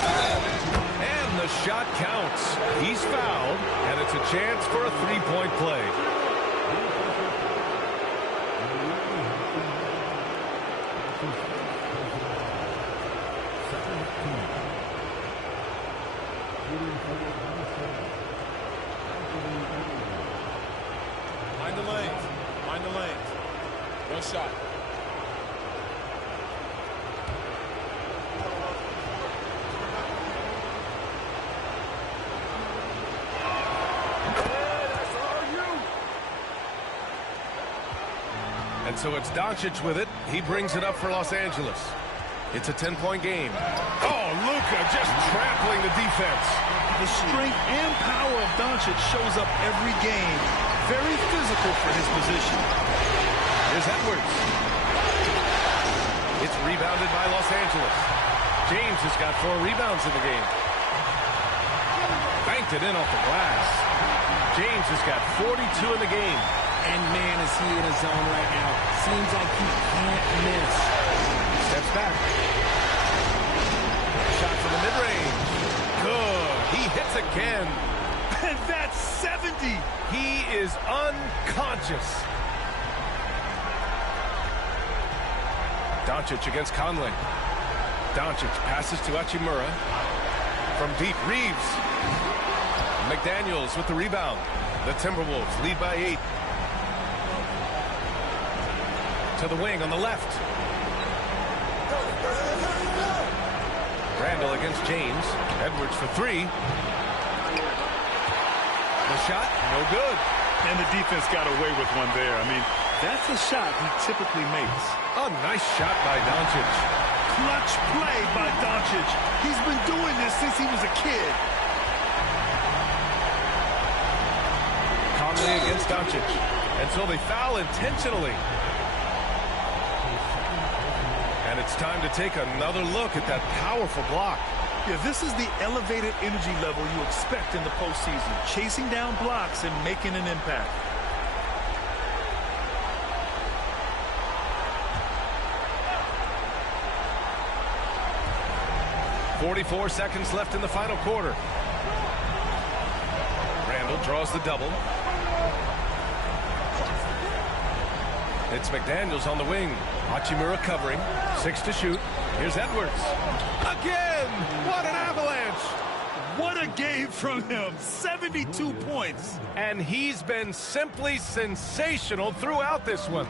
And the shot counts. He's fouled, and it's a chance for a three-point play. Mind the lanes. Mind the lanes. One shot. And so it's Doncic with it. He brings it up for Los Angeles. It's a 10-point game. Oh, Luka just trampling the defense. The strength and power of Doncic shows up every game. Very physical for his position. Here's Edwards. It's rebounded by Los Angeles. James has got 4 rebounds in the game. Banked it in off the glass. James has got 42 in the game. And man, is he in a zone right now. Seems like he can't miss. Steps back. Shot from the mid-range. Good. He hits again. And that's 70. He is unconscious. Doncic against Conley. Doncic passes to Hachimura. From deep, Reeves. McDaniels with the rebound. The Timberwolves lead by 8. To the wing on the left. Randall against James. Edwards for 3. The shot, no good. And the defense got away with one there. I mean, that's a shot he typically makes. A nice shot by Doncic. Clutch play by Doncic. He's been doing this since he was a kid. Conley against Doncic. And so they foul intentionally. And it's time to take another look at that powerful block. Yeah, this is the elevated energy level you expect in the postseason. Chasing down blocks and making an impact. .44 seconds left in the final quarter. Randall draws the double. It's McDaniels on the wing. Hachimura covering. 6 to shoot. Here's Edwards. Again! What an avalanche! What a game from him. 72 points. And he's been simply sensational throughout this one.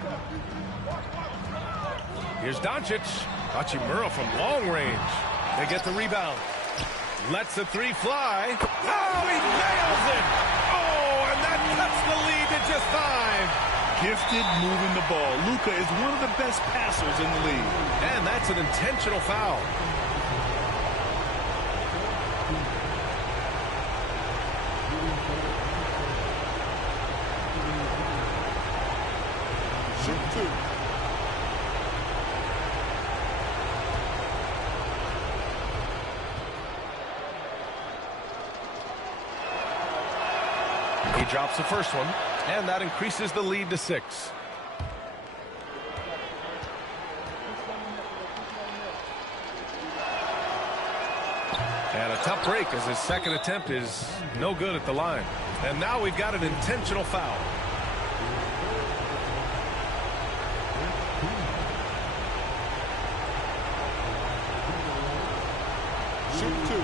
Here's Doncic. Hachimura from long range. They get the rebound. Lets the 3 fly. Oh, he nails it! Oh, and that cuts the lead to just 5. Gifted moving the ball. Luka is one of the best passers in the league. And that's an intentional foul. Shoot 2. He drops the first one, and that increases the lead to 6. And a tough break as his second attempt is no good at the line. And now we've got an intentional foul. Shoot 2.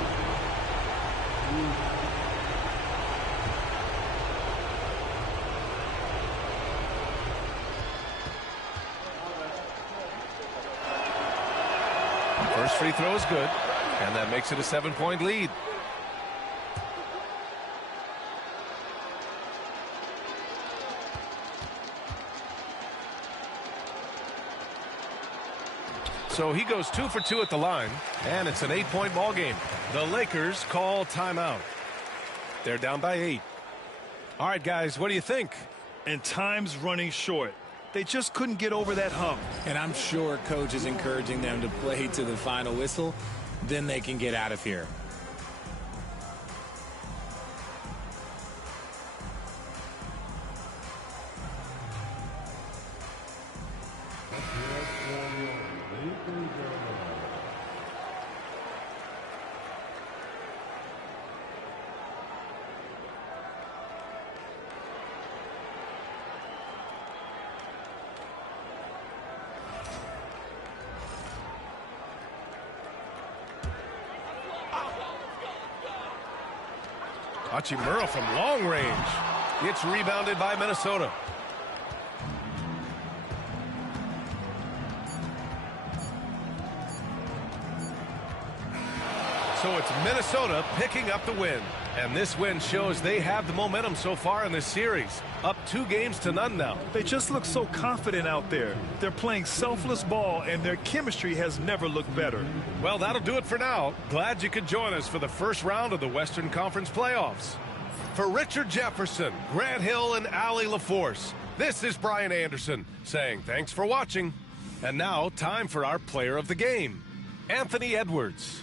First free throw is good, and that makes it a 7-point lead. So he goes 2 for 2 at the line, and it's an 8-point ball game. The Lakers call timeout. They're down by 8. All right, guys, what do you think? And time's running short. They just couldn't get over that hump. And I'm sure coach is encouraging them to play to the final whistle. Then they can get out of here. Hachimura from long range. It's rebounded by Minnesota. So it's Minnesota picking up the win. And this win shows they have the momentum so far in this series. Up 2 games to none now. They just look so confident out there. They're playing selfless ball, and their chemistry has never looked better. Well, that'll do it for now. Glad you could join us for the first round of the Western Conference playoffs. For Richard Jefferson, Grant Hill, and Allie LaForce, this is Brian Anderson saying thanks for watching. And now, time for our player of the game, Anthony Edwards.